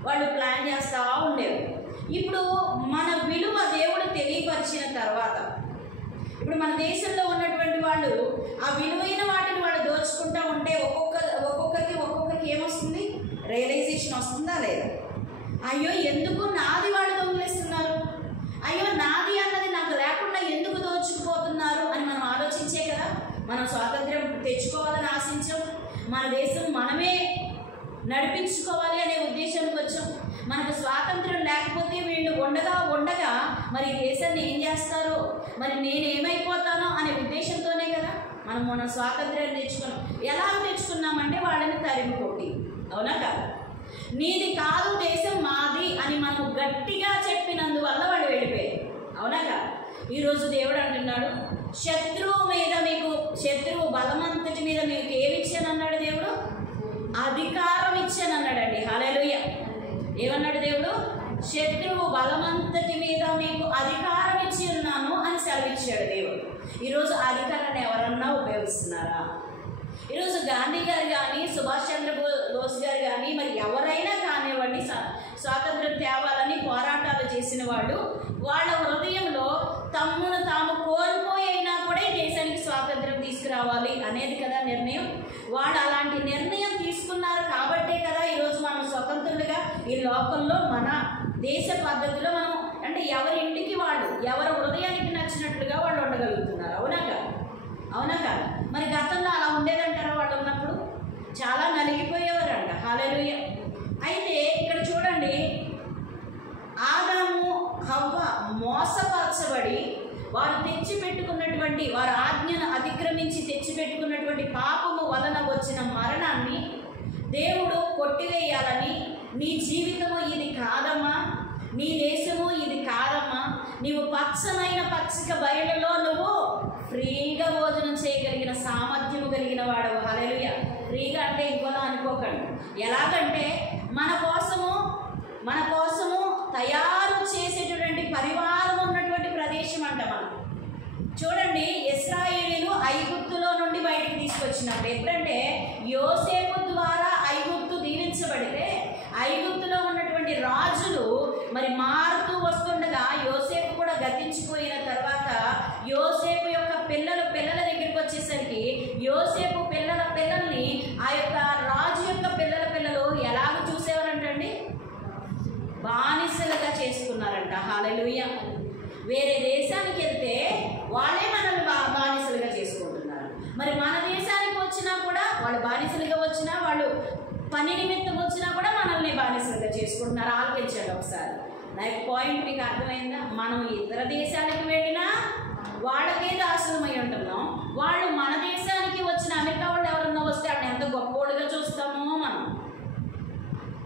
వాళ్ళు ప్లాన్ చేస్తూ ఉండేవారు. ఇప్పుడు మన విలువ దేవుడు తెలియపరిచిన తర్వాత, ఇప్పుడు మన దేశంలో ఉన్నటువంటి వాళ్ళు ఆ విలువైన వాటిని వాళ్ళు దోచుకుంటూ ఉంటే ఒక్కొక్కరికి ఏమొస్తుంది? రియలైజేషన్ వస్తుందా లేదా? అయ్యో ఎందుకు నాది వాళ్ళు దొంగిలిస్తున్నారు, అయ్యో నాది అన్నది నాకు లేకుండా ఎందుకు దోచుకుపోతున్నారు అని మనం ఆలోచించే కదా మనం స్వాతంత్ర్యం తెచ్చుకోవాలని ఆశించాం. మన దేశం మనమే నడిపించుకోవాలి అనే ఉద్దేశానికి వచ్చాం. మనకు స్వాతంత్రం లేకపోతే వీళ్ళు ఉండగా మరి దేశాన్ని ఏం చేస్తారో, మరి నేనేమైపోతానో అనే ఉద్దేశంతోనే కదా మనం స్వాతంత్ర్యాన్ని తెచ్చుకున్నాం. ఎలా తెచ్చుకున్నామంటే వాళ్ళని తరిమి కొట్టి, అవునా కాదు? నీది కాదు దేశం మాది అని మనం గట్టిగా చెప్పినందువల్ల వాళ్ళు వెళ్ళిపోయారు, అవునా కాదు? ఈరోజు దేవుడు అంటున్నాడు, శత్రువు బలమంతటి మీద మీకు ఏమిచ్చానన్నాడు దేవుడు? అధికారం ఇచ్చానన్నాడండి. హల్లెలూయా. ఏమన్నాడు దేవుడు? శత్రువు బలమంతటి మీద మీకు అధికారం ఇచ్చి ఉన్నాను అని సెలవిచ్చాడు దేవుడు. ఈరోజు అధికారాన్ని ఎవరన్నా ఉపయోగిస్తున్నారా? ఈరోజు గాంధీ గారు కానీ, సుభాష్ చంద్రబోస్ గారు కానీ, మరి ఎవరైనా కానివ్వండి, స్వాతంత్రం తేవాలని పోరాటాలు చేసిన వాళ్ళు వాళ్ళ హృదయంలో తమ్మును తాము కోల్పోయినా కూడా ఈ దేశానికి స్వాతంత్రం తీసుకురావాలి అనేది కదా నిర్ణయం. వాళ్ళు అలాంటి నిర్ణయం తీసుకున్నారు కాబట్టే కదా ఈరోజు మనం స్వతంత్రులుగా ఈ లోకంలో మన దేశ పద్ధతిలో మనం అంటే ఎవరి ఇంటికి వాళ్ళు ఎవరి హృదయానికి నచ్చినట్లుగా వాళ్ళు ఉండగలుగుతున్నారు, అవునా కాదు? మరి గతంలో అలా ఉండేదంటారా? వాళ్ళు ఉన్నప్పుడు చాలా నలిగిపోయేవారంట. హల్లెలూయా. అయితే ఇక్కడ చూడండి, ఆదాము హవ్వ మోసపరచబడి వారు తెచ్చిపెట్టుకున్నటువంటి, వారు ఆజ్ఞను అతిక్రమించి తెచ్చిపెట్టుకున్నటువంటి పాపము వలన వచ్చిన మరణాన్ని దేవుడు కొట్టివేయాలని, నీ జీవితము ఇది కాదమ్మా, నీ దేశము ఇది కాదమ్మా, నీవు పచ్చనైన పచ్చిక బయలులో నువ్వు ఫ్రీగా భోజనం చేయగలిగిన సామర్థ్యము కలిగిన వాడవు. హల్లెలూయా. ఫ్రీగా అంటే ఇంకోలా అనుకోకండి. ఎలాగంటే మన కోసము తయారు చేసేటటువంటి పరివారం ఉన్నటువంటి ప్రదేశం అంట. మనం చూడండి, ఇశ్రాయేలీయులు ఐగుప్తులో నుండి బయటికి తీసుకొచ్చినప్పుడు ఎప్పుడంటే యోసేపు ద్వారా ఐగుప్తు దీవించబడితే ఐగుప్తులో ఉన్నటువంటి రాజులు మరి మారుతూ వస్తుండగా యోసేపు కూడా గతించిపోయిన తర్వాత యోసేపు యొక్క పిల్లల దగ్గరికి వచ్చేసరికి యోసేపు పిల్లల్ని ఆ యొక్క రాజు యొక్క పిల్లలు ఎలాగ చూసేవారంటండి? బానిసలుగా చేసుకున్నారంట. హల్లెలూయా. వేరే దేశానికి వెళ్తే వాళ్ళే మనల్ని బానిసలుగా చేసుకుంటున్నారు. మరి మన దేశానికి వచ్చినా కూడా వాళ్ళు బానిసలుగా వచ్చినా, వాళ్ళు పని నిమిత్తం వచ్చినా కూడా మనల్ని బానిసలుగా చేసుకుంటున్నారు. ఆలోచించండి ఒకసారి. నా పాయింట్ మీకు అర్థమైందా? మనం ఇతర దేశాలకు వెళ్ళినా వాళ్ళకే దాసులమై ఉంటున్నాం. వాళ్ళు మన దేశానికి వచ్చిన అమెరికా వాళ్ళు ఎవరన్నా వస్తే అక్కడ ఎంత గొప్పోడుగా చూస్తామో మనం,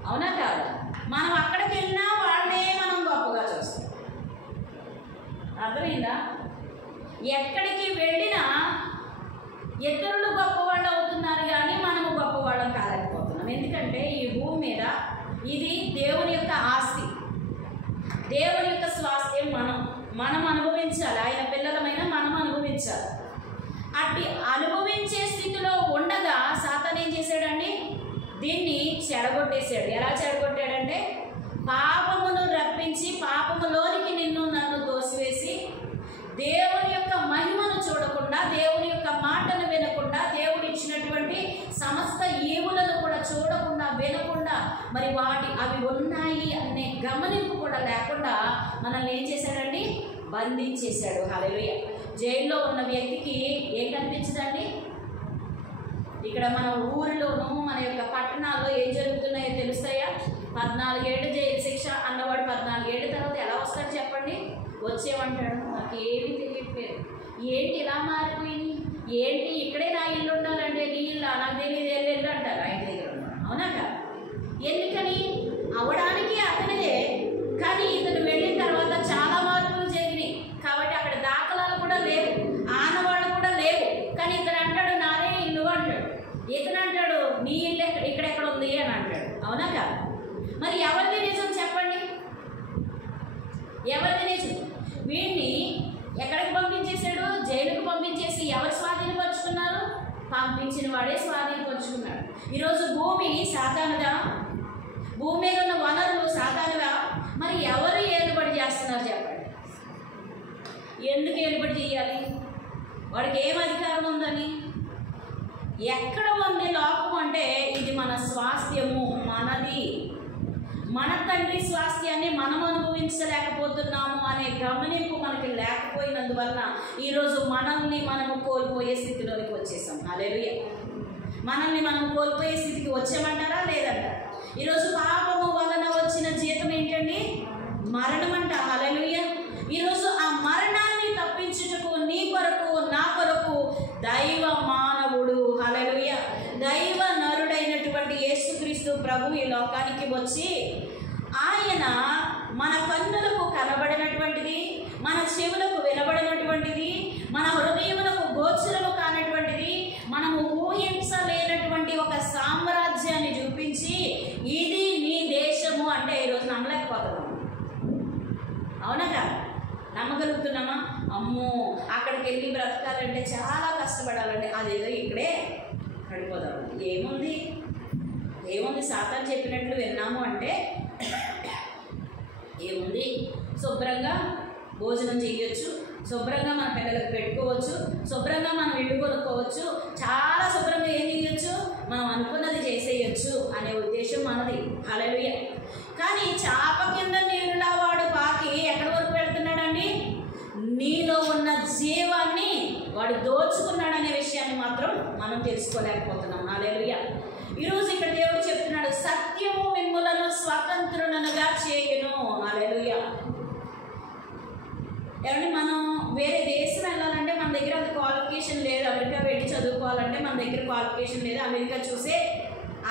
అవునా కాదు? మనం అక్కడికి వెళ్ళినా వాళ్ళే మనం గొప్పగా చూస్తాం. అర్థమైందా? ఎక్కడికి వెళ్ళినా ఇతరులు గొప్పవాళ్ళు అవుతున్నారు కానీ మనము గొప్పవాళ్ళం కాలేకపోతున్నాం. ఎందుకంటే ఈ భూమి మీద ఇది దేవుని యొక్క ఆస్తి, దేవుని యొక్క స్వాస్థ్యం. మనం అనుభవించాలి. ఆయన పిల్లలమైన మనం అనుభవించాలి. అట్టి అనుభవించే స్థితిలో ఉండగా సాతాను ఏం చేశాడండి? దీన్ని చెడగొట్టేశాడు. ఎలా చెడగొట్టాడంటే పాపమును రప్పించి పాపములోనికి నన్ను తోసివేసి దేవుని యొక్క మహిమను చూడకుండా, దేవుని యొక్క మాటను వినకుండా, దేవుడు ఇచ్చినటువంటి సమస్త ఈవులను కూడా చూడకుండా వినకుండా, మరి అవి ఉన్నాయి అనే గమనింపు కూడా లేకుండా మనల్ని ఏం చేశాడండి? బంధించేశాడు. హల్లెలూయా. జైల్లో ఉన్న వ్యక్తికి ఏం కనిపించదండి? ఇక్కడ మన ఊరిలోనూ మన యొక్క పట్టణాల్లో ఏం జరుగుతున్నాయో తెలుస్తాయా? 14 ఏళ్ళు జైలు శిక్ష అన్నవాడు 14 ఏళ్ళ తర్వాత ఎలా వస్తాడు చెప్పండి? వచ్చేమంటాడు, నాకు ఏమీ తెలియట్లేదు, ఏంటి ఇలా మారిపోయింది, ఏంటి ఇక్కడే నా ఇల్లు ఉండాలంటే నీ ఇల్లు నాకు తెలియదు, వెళ్ళి అంటారు ఆయన దగ్గర ఉన్నాడు, అవునా కాదు? ఎందుకని? అవడానికి అతనిదే, కానీ ఇతను వెళ్ళిన తర్వాత చాలా మార్పులు జరిగినాయి కాబట్టి అక్కడ దాఖలాలు కూడా లేవు, ఆనవాళ్ళు కూడా లేవు. కానీ ఇతను అంటాడు నాదే ఇల్లు అంటాడు, ఇతను అంటాడు నీ ఇల్లు ఇక్కడెక్కడ ఉంది అని అంటాడు, అవునా కాదు? మరి ఎవరిది నిజం చెప్పండి? ఎవరిది నిజం? వీడిని ఎక్కడికి పంపించేశాడు? జైలుకు పంపించేసి ఎవరు స్వాధీనపరుచుకున్నారు? పంపించిన వాడే స్వాధీనపరుచుకున్నాడు. ఈరోజు భూమి సాతానుదా? భూమి మీద ఉన్న వనరులు సాతానుగా? మరి ఎవరు ఏలుబడి చేస్తున్నారు చెప్పండి? ఎందుకు ఏలుబడి చేయాలి? వాడికి ఏం అధికారం ఉందని? ఎక్కడ ఉంది లోకం అంటే ఇది మన స్వాస్థ్యము, మనది, మన తండ్రి స్వాస్థ్యాన్ని మనం అనుభవించలేకపోతున్నాము అనే గమనింపు మనకి లేకపోయినందువలన ఈరోజు మనల్ని మనము కోల్పోయే స్థితిలోనికి వచ్చేసాం. హల్లెలూయా. మనల్ని మనం కోల్పోయే స్థితికి వచ్చామంటారా? లేదంటారా? ఈరోజు పాపము వలన వచ్చిన జీతం ఏంటండి? మరణం అంట. హల్లెలూయా. ఈరోజు ఆ మరణాన్ని తప్పించుటకు నీ కొరకు, నా కొరకు దైవ మానవుడు, హల్లెలూయా, దైవ నరుడైనటువంటి యేసుక్రీస్తు ప్రభు ఈ లోకానికి వచ్చి ఆయన మన కన్నులకు కనబడినటువంటిది, మన చెవులకు వినబడినటువంటిది, మన హృదయములకు గోచరము కానటువంటిది, మనము ఊహించలేనటువంటి ఒక సామ్రాజ్యాన్ని చూపించి ఇది నీ దేశము అంటే ఈరోజు నమ్మలేకపోతున్నాం. అవునా కాదు? నమ్మగలుగుతున్నామా? అమ్మో అక్కడికి వెళ్ళి బ్రతకాలంటే చాలా కష్టపడాలంటే అదేదో ఇక్కడే పడిపోదాం. ఏముంది సాతాను చెప్పినట్లు విన్నాము అంటే ఏముంది, శుభ్రంగా భోజనం చేయొచ్చు, శుభ్రంగా మన పిల్లలకు పెట్టుకోవచ్చు, శుభ్రంగా మనం ఇల్లు కొనుక్కోవచ్చు, చాలా శుభ్రంగా ఏం చేయొచ్చు, మనం అనుకున్నది చేసేయచ్చు అనే ఉద్దేశం మనది. హల్లెలూయా. కానీ చాప కింద నీరులా వాడు పాకి ఎక్కడి వరకు వెళ్తున్నాడండి? నీలో ఉన్న జీవాన్ని వాడు దోచుకున్నాడనే విషయాన్ని మాత్రం మనం తెలుసుకోలేకపోతున్నాం. హల్లెలూయా. ఈరోజు ఇక్కడ దేవుడు చెప్తున్నాడు, సత్యము మిమ్ములను స్వతంత్రులనుగా చేయును. హల్లెలూయా. ఏమంటే మనం వేరే దేశం వెళ్ళాలంటే మన దగ్గర అది క్వాలిఫికేషన్ లేదు. అమెరికా వెళ్ళి చదువుకోవాలంటే మన దగ్గర క్వాలిఫికేషన్ లేదు. అమెరికా చూసే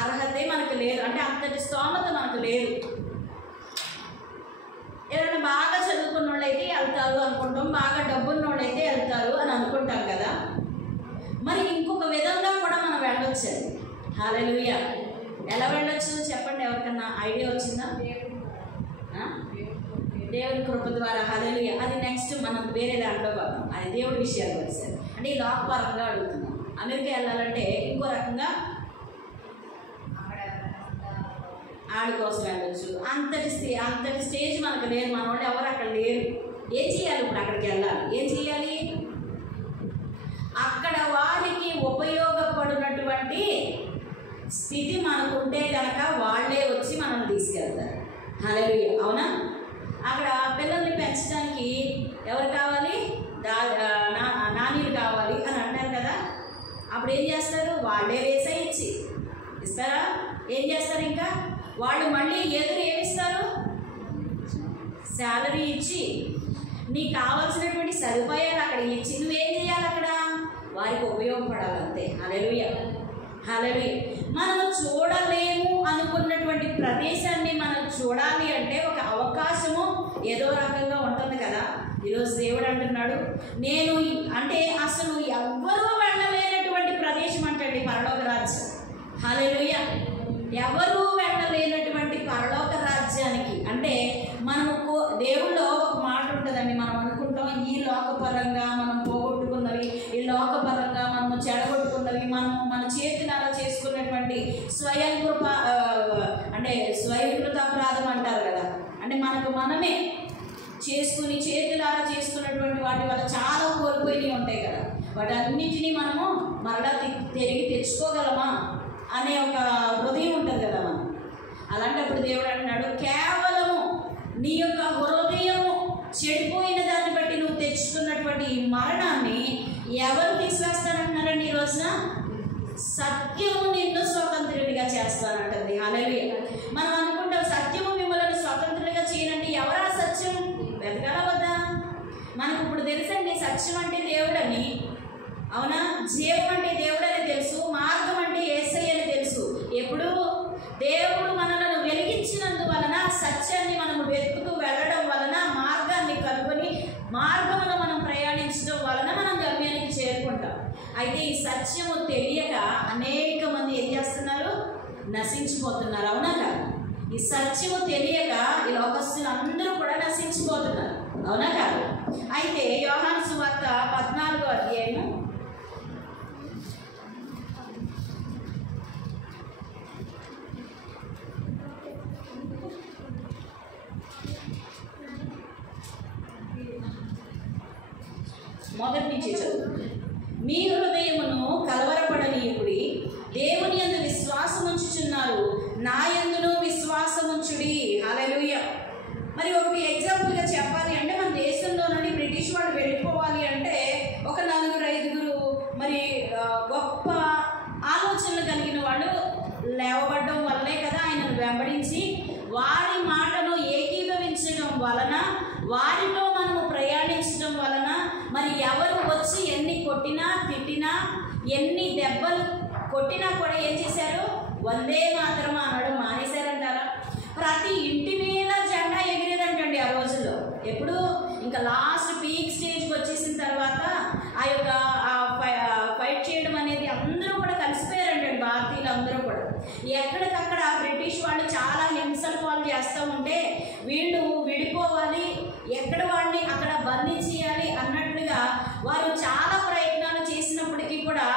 అర్హతే మనకు లేదు, అంటే అంతటి స్తోమత మనకు లేదు. ఎవరైనా బాగా చదువుకున్న వాళ్ళైతే వెళ్తారు అనుకుంటాం, బాగా డబ్బున్న వాళ్ళైతే వెళ్తారు అని అనుకుంటాం కదా. మరి ఇంకొక విధంగా కూడా మనం వెళ్ళొచ్చు. హల్లెలూయా. ఎలా వెళ్ళొచ్చు చెప్పండి, ఎవరికన్నా ఐడియా వచ్చిందా? దేవుని కృప ద్వారా. హల్లెలూయా. అది నెక్స్ట్ మనం వేరే దాంట్లో పోతాం, అది దేవుడి విషయాలు వచ్చారు. అంటే ఈ లోకపరంగా అడుగుతున్నాం. అమెరికా వెళ్ళాలంటే ఇంకో రకంగా ఆడి కోసం వెళ్ళొచ్చు. అంతటి స్టేజ్ మనకు లేదు, మన వాళ్ళు ఎవరు అక్కడ లేరు. ఏం చేయాలి ఇప్పుడు? అక్కడికి వెళ్ళాలి. ఏం చేయాలి? అక్కడ వారికి ఉపయోగపడినటువంటి స్థితి మనకుంటే కనుక వాళ్ళే వచ్చి మనం తీసుకెళ్తారు. హల్లెలూయా. అవునా? అక్కడ పిల్లల్ని పెంచడానికి ఎవరు కావాలి? నానీలు కావాలి అని అంటారు కదా. అప్పుడు ఏం చేస్తారు? వాళ్ళే వేసే ఇస్తారా? ఏం చేస్తారు? ఇంకా వాళ్ళు మళ్ళీ ఎదురు ఏమిస్తారు? శాలరీ ఇచ్చి నీకు కావాల్సినటువంటి సదుపాయాలు అక్కడ ఇచ్చి నువ్వేం చేయాలి? అక్కడ వారికి ఉపయోగపడాలంతే. హల్లెలూయా. హల్లెలూయా. మనము చూడలేము అనుకున్నటువంటి ప్రదేశాన్ని మనం చూడాలి అంటే ఒక అవకాశము ఏదో రకంగా ఉంటుంది కదా. ఈరోజు దేవుడు అంటున్నాడు, నేను అంటే అసలు ఎవ్వరూ వెళ్ళలేనటువంటి ప్రదేశం అంటండి పరలోక రాజ్యం. హల్లెలూయా. ఎవరూ వెళ్ళలేనటువంటి పరలోక రాజ్యానికి అంటే మనము దేవుళ్ళో ఒక మాట ఉంటుందండి. మనం అనుకుంటాం ఈ లోకపరంగా మనం పోగొట్టుకున్నవి, ఈ లోకపరంగా మనము చెడగొట్టుకున్నవి, మనం మన చేతులారా చేసుకున్నటువంటి స్వయంకృత అపరాధం అంటారు కదా. అంటే మనకు మనమే చేసుకుని చేతులారా చేసుకున్నటువంటి వాటి వల్ల చాలా కోల్పోయినవి ఉంటాయి కదా. వాటన్నింటినీ మనము మరలా తిరిగి తెచ్చుకోగలమా అనే ఒక హృదయం ఉంటుంది కదా మనం. అలాంటప్పుడు దేవుడు అంటున్నాడు, కేవలము నీ యొక్క హృదయము చెడిపోయిన దాన్ని బట్టి నువ్వు తెచ్చుకున్నటువంటి ఈ మరణాన్ని ఎవరు తీసివేస్తానంటున్నారండి ఈ రోజున? సత్యము నిన్ను స్వతంత్రుడిగా చేస్తానంటుంది. హల్లెలూయా. మనం అనుకుంటాం సత్యము మిమ్మల్ని స్వతంత్రుడిగా చేయనండి. ఎవరా సత్యం? వెతకాల వద్దా? మనకు ఇప్పుడు తెలుసండి సత్యం అంటే దేవుడని. అవునా? జీవం అంటే దేవుడు అని తెలుసు, మార్గం అంటే యేసయ్య అని తెలుసు. ఎప్పుడు దేవుడు మనలను వెలిగించినందువలన, సత్యాన్ని మనము వెతుకుతూ వెళ్ళడం వలన, మార్గాన్ని కనుగొని మార్గమును మనం ప్రయాణించడం వలన మనం గమ్యానికి చేరుకుంటాం. అయితే ఈ సత్యము తెలియక అనేక మంది ఏం చేస్తున్నారు? నశించిపోతున్నారు. అవునా కాదు? ఈ సత్యము తెలియక ఈ లోకస్తులు అందరూ కూడా నశించిపోతున్నారు. అవునా కాదు? అయితే యోహాను సువార్త 14వ అధ్యాయము 1 నుంచి చదువు. నా యందును విశ్వాసముంచుడి. హల్లెలూయా. మరి ఒకటి ఎగ్జాంపుల్గా చెప్పాలి అంటే మన దేశంలో నుండి బ్రిటిష్ వాళ్ళు వెళ్ళిపోవాలి అంటే ఒక 4-5 మరి గొప్ప ఆలోచనలు కలిగిన వాళ్ళు లేవబడడం వల్లే కదా ఆయనను వెంబడించి వారి మాటను ఏకీభవించడం వలన, వారితో మనము ప్రయాణించడం వలన మరి ఎవరు వచ్చి ఎన్ని కొట్టినా తిట్టినా ఎన్ని దెబ్బలు కొట్టినా కూడా ఏం చేశారు? వందే మాతరం అనడం మానేశారంటారా? ప్రతి ఇంటి మీద జెండా ఎగిరేదంటండి ఆ రోజుల్లో. ఎప్పుడు ఇంకా లాస్ట్ పీక్ స్టేజ్కి వచ్చేసిన తర్వాత ఆ యొక్క ఫైట్ చేయడం అనేది అందరూ కూడా కలిసిపోయారంటండి. భారతీయులు అందరూ కూడా ఎక్కడికక్కడ బ్రిటిష్ వాళ్ళు చాలా హింసలు వాళ్ళు చేస్తూ ఉంటే వీళ్ళు విడిపోవాలి, ఎక్కడ వాడిని అక్కడ బంధించేయాలి అన్నట్లుగా వారు చాలా ప్రయత్నాలు చేసినప్పటికీ కూడా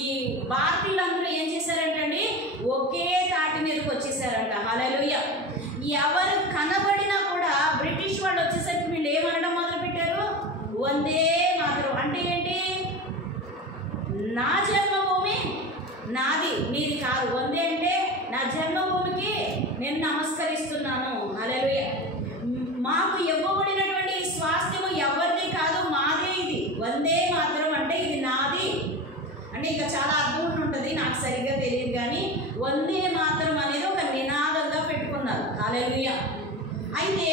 ఈ భారతీయులందరూ ఏం చేశారంటండి? ఒకే తాటి మీదకి వచ్చేసారంట. హల్లెలూయా. ఎవరు కనబడినా కూడా బ్రిటిష్ వాళ్ళు వచ్చేసరికి వీళ్ళు ఏమనడం మొదలుపెట్టారు? వందే మాతరం. అంటే ఏంటి? నా జన్మభూమి నాది, నీది కాదు. వందే అంటే నా జన్మభూమికి నేను నమస్కరిస్తున్నాను. హల్లెలూయా. మాకు ఇవ్వబడినటువంటి స్వాస్థ్యము ఎవరిది కాదు, మాదే. ఇది వందే మాతరం అంటే ఇది నాది అంటే ఇంకా చాలా అర్థం ఉంటుంది, నాకు సరిగ్గా తెలియదు. కానీ వందే మాతరం అనేది ఒక నినాదంగా పెట్టుకున్నారు. హల్లెలూయా. అయితే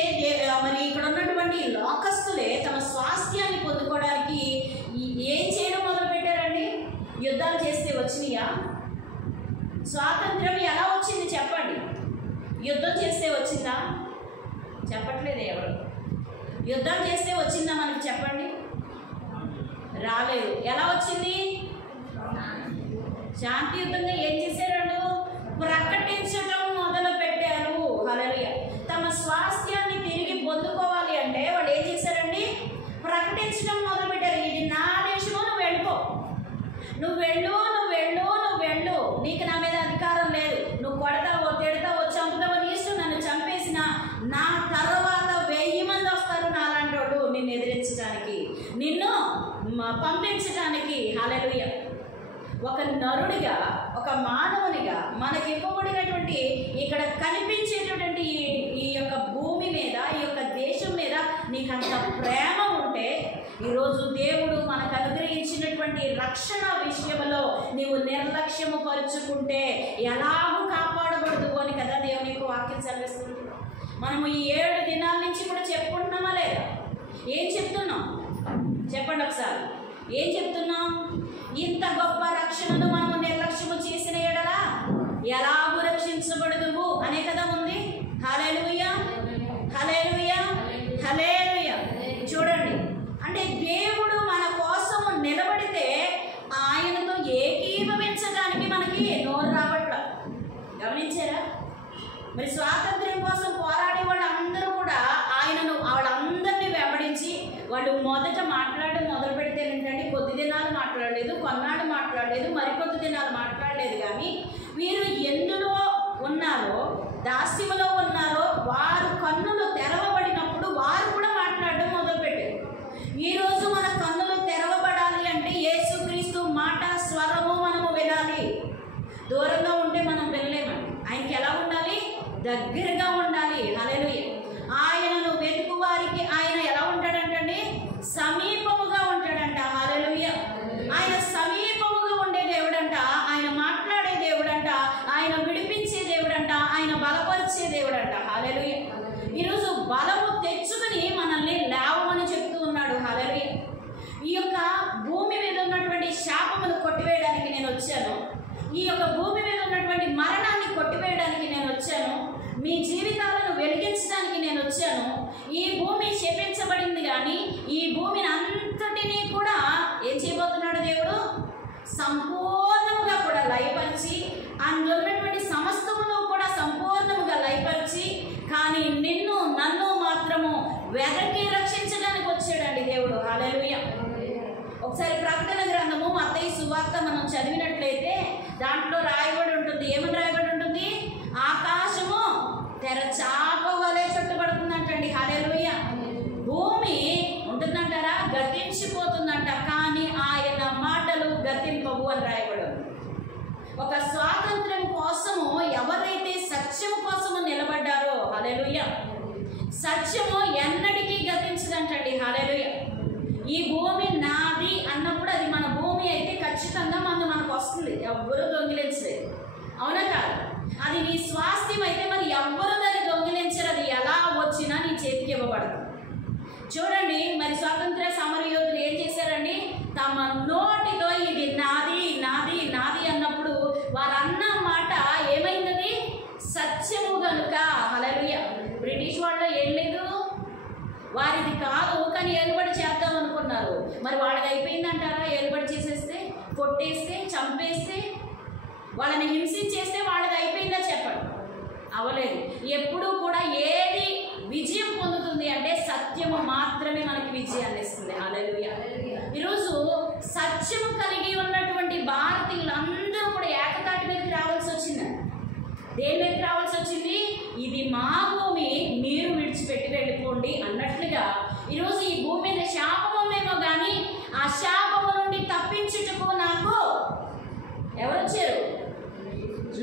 మరి ఇక్కడ ఉన్నటువంటి లోకస్తులే తమ స్వాస్థ్యాన్ని పొందుకోవడానికి ఏం చేయడం మొదలు పెట్టారండి? యుద్ధాలు చేస్తే వచ్చినాయా? స్వాతంత్రం ఎలా వచ్చింది చెప్పండి? యుద్ధం చేస్తే వచ్చిందా? చెప్పట్లేదు ఎవరు. యుద్ధం చేస్తే వచ్చిందా మనకి చెప్పండి? రాలేదు. ఎలా వచ్చింది? శాంతియుతంగా ఏం చేశారు? ప్రకటించడం మొదలు పెట్టారు. హల్లెలూయా. తమ స్వాస్థ్యాన్ని తిరిగి పొందుకోవాలి అంటే వాళ్ళు ఏం చేశారండి? ప్రకటించడం మొదలు పెట్టారు. ఇది నా దేశము, నువ్వు వెళ్ళిపో, నువ్వు వెళ్ళు, నువ్వు వెళ్ళు, నువ్వు వెళ్ళు, నీకు నా మీద అధికారం లేదు, నువ్వు కొడతావో తిడతావో చంపుతావో నీ ఇష్టం, నన్ను చంపేసిన నా తర్వాత 1000 మంది వస్తారు నాలాంటి వాడు నిన్ను ఎదిరించడానికి, నిన్ను పంపించడానికి. హల్లెలూయా. ఒక నరుడిగా, ఒక మానవునిగా మనకి ఇవ్వబడినటువంటి ఇక్కడ కనిపించేటటువంటి ఈ యొక్క భూమి మీద, ఈ యొక్క దేశం మీద నీకు అంత ప్రేమ ఉంటే ఈరోజు దేవుడు మనకు అనుగ్రహించినటువంటి రక్షణ విషయంలో నీవు నిర్లక్ష్యము పరుచుకుంటే ఎలాగూ కాపాడబడదు అని కదా దేవుని యొక్క వాక్యం సెలవిస్తుంది. మనము ఈ 7 దినాల నుంచి కూడా చెప్పుకుంటున్నామా లేదా? ఏం చెప్తున్నాం చెప్పండి ఒకసారి. ఏం చెప్తున్నాం? ఇంత గొప్ప రక్షణను మనము నిర్లక్ష్యము చేసిన ఎడల ఎలాగూ రక్షించబడదువు అనే కదా ఉంది. హల్లెలూయా, హల్లెలూయా, హల్లెలూయా. చూడండి, అంటే దేవుడు మన కోసము నిలబడితే ఆయనతో ఏకీభవించడానికి మనకి నోరు రావట్ల. గమనించారా? మరి స్వాతంత్ర్యం కోసం పోరాడే వాళ్ళు అందరూ కూడా వాళ్ళందరినీ వెంబడించి వాళ్ళు మొదట మాట్లాడడం మొదలు పెడితే ఏంటంటే కొద్ది దినాలు మాట్లాడలేదు, కొన్నాడు మాట్లాడలేదు, మరికొద్ది దినాలు మాట్లాడలేదు. కానీ వీరు ఎందులో ఉన్నారో, దాస్యములో ఉన్నారో వారు కన్నులు తెరవబడినప్పుడు వారు కూడా మాట్లాడడం మొదలుపెట్టారు. ఈరోజు మన కన్నులు తెరవబడాలి అంటే యేసుక్రీస్తు మాట స్వరము మనము వినాలి. దూరంగా ఉంటే మనం వినలేమండి. ఆయనకి ఎలా ఉండాలి? దగ్గరగా ఉండాలి. హల్లెలూయా. ఆయనను వెతుకు వారికి ఆయన ఎలా ఉంటాడంటండి? సమీపముగా ఉంటాడంట. హల్లెలూయా. ఆయన సమీపముగా ఉండే దేవుడంట, ఆయన మాట్లాడే దేవుడంట, ఆయన విడిపించే దేవుడంట, ఆయన బలపరిచే దేవుడంట. హల్లెలూయా. ఈరోజు బలము తెచ్చుకుని మనల్ని లేవమని చెప్తూ ఉన్నాడు. హల్లెలూయా. ఈ యొక్క భూమి మీద ఉన్నటువంటి శాపమును కొట్టివేయడానికి నేను వచ్చాను, ఈ యొక్క భూమి మీద ఉన్నటువంటి మరణాన్ని కొట్టివేయడానికి నేను వచ్చాను, మీ జీవితాలను వెలిగించడానికి నేను వచ్చాను. ఈ భూమి శపించబడింది కానీ ఈ భూమిని అంతటినీ కూడా ఏం చేయబోతున్నాడు దేవుడు? సంపూర్ణంగా కూడా లయపరిచి, అందులో ఉన్నటువంటి సమస్తమును కూడా సంపూర్ణంగా లయపరిచి, కానీ నిన్ను నన్ను మాత్రము వెదకి రక్షించడానికి వచ్చాడండి దేవుడు. హల్లెలూయా. ఒకసారి ప్రకటన గ్రంథము మత్తయి సువార్త మనం చదివినట్లయితే దాంట్లో రాయబడి ఉంటుంది. ఏమని రాయబడి ఉంటుంది? ఆకాశము తెరచాప వలె చుట్టబడుతుందంటండి. హల్లెలూయా. భూమి ఉంటుందంటారా? గతించిపోతుందంట, కానీ ఆయన మాటలు గతింపవు అని రాయబడి. ఒక స్వాతంత్ర్యం కోసము ఎవరైతే హల్లెలూయా. సత్యము ఎన్నటికీ గతించదంటండి. హల్లెలూయా. ఈ భూమి నాది అన్నప్పుడు అది మన భూమి అయితే ఖచ్చితంగా మనకు వస్తుంది, ఎవ్వరూ దొంగిలించలేదు. అవునా కాదు? అది నీ స్వాస్థ్యం అయితే మరి ఎవ్వరూ దాన్ని దొంగిలించరు. అది ఎలా వచ్చినా నీ చేతికి ఇవ్వబడదు. చూడండి, మరి స్వాతంత్ర సమరయోధులు ఏం చేశారండి? తమ నోటితో ఇది నాది నాది నాది అన్నప్పుడు వారన్న మాట ఏమైంది? సత్యము గనుక. హల్లెలూయా. బ్రిటిష్ వాళ్ళు ఏం లేదు, వారిది కాదు కానీ ఏలుబడి చేద్దాం అనుకున్నారు. మరి వాళ్ళది అయిపోయిందంటారా? ఏలుబడి చేసేస్తే, కొట్టేస్తే, చంపేస్తే, వాళ్ళని హింసించేస్తే వాళ్ళది అయిపోయిందా? చెప్పండి. అవ్వలేదు. ఎప్పుడూ కూడా ఏది విజయం పొందుతుంది అంటే సత్యము మాత్రమే మనకి విజయాన్ని ఇస్తుంది. హల్లెలూయా. ఈరోజు సత్యము కలిగి ఉన్నటువంటి భారతీయులందరూ కూడా ఏకతాటి మీదకి రావాల్సి వచ్చింది. దేని మీదకి రావాల్సి వచ్చింది? ఇది మా భూమి, మీరు విడిచిపెట్టి వెళ్ళిపోండి అన్నట్లుగా ఈరోజు ఈ భూమి మీద శాపమేమో కానీ ఆ శాపము నుండి తప్పించుటకు నాకు ఎవరు వచ్చారు?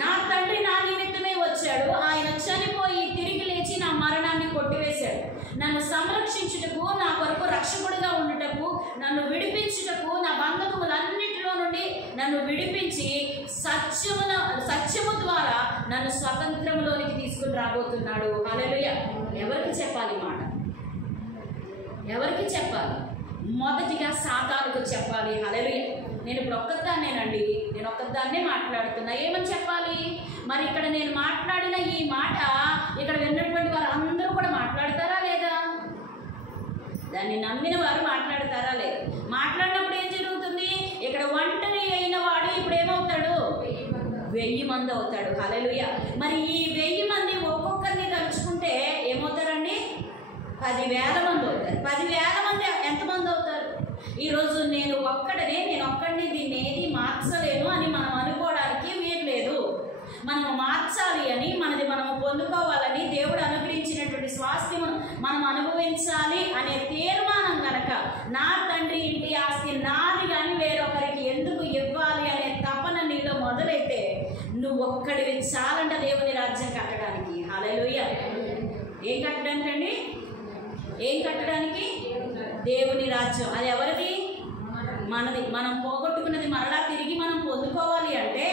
నా తండ్రి నా నిమిత్తమే వచ్చాడు. ఆయన చనిపోయి తిరిగి లేచి నా మరణాన్ని కొట్టివేశాడు. నన్ను సంరక్షించుటకు, నా కొరకు రక్షకుడిగా ఉండుటకు, నన్ను విడిపించుటకు, నా బంధకములన్నిటిలో నుండి నన్ను విడిపించి సత్యము ద్వారా నన్ను స్వతంత్రంలోనికి తీసుకుని రాబోతున్నాడు. హల్లెలూయా. ఎవరికి చెప్పాలి మాట? ఎవరికి చెప్పాలి? మొదటిగా సాతానుకు చెప్పాలి. హల్లెలూయా. నేను ఇప్పుడు ఒక్కదాన్నేనండి, నేను ఒక్కదాన్నే మాట్లాడుతున్నా. ఏమని చెప్పాలి? మరి ఇక్కడ నేను మాట్లాడిన ఈ మాట ఇక్కడ విన్నటువంటి వారు అందరూ కూడా మాట్లాడతారా లేదా? దాన్ని నమ్మిన వారు మాట్లాడతారా లేదా? మాట్లాడినప్పుడు ఏం జరుగుతుంది? ఇక్కడ ఒంటరి అయిన వాడు ఇప్పుడు ఏమవుతాడు? 1000 మంది అవుతాడు. హల్లెలూయా. మరి ఈ 1000 మంది ఒక్కొక్కరిని తలుచుకుంటే ఏమవుతారండి? 10,000 మంది అవుతారు. 10,000 మంది ఎంతమంది అవుతారు? ఈరోజు నేను ఒక్కడిని దీన్ని ఏది మార్చలేను అని మనం అనుకోవడానికి వీలు లేదు. మనము మార్చాలి అని, మనది మనము పొందుకోవాలని, దేవుడు అనుగ్రహించినటువంటి స్వాస్థ్యము మనం అనుభవించాలి అనే తీర్మానం కనుక, నా తండ్రి ఇంటి ఆస్తి నాది కానీ వేరొకరికి ఎందుకు ఇవ్వాలి అనే తపన నీలో మొదలైతే నువ్వు ఒక్కడివి చాలంట దేవుని రాజ్యం కట్టడానికి. హల్లెలూయా. ఏం కట్టడానికి అండి? ఏం కట్టడానికి? దేవుని రాజ్యం. అది ఎవరిది? మనది. మనం పోగొట్టుకున్నది మరలా తిరిగి మనం పొందుకోవాలి అంటే,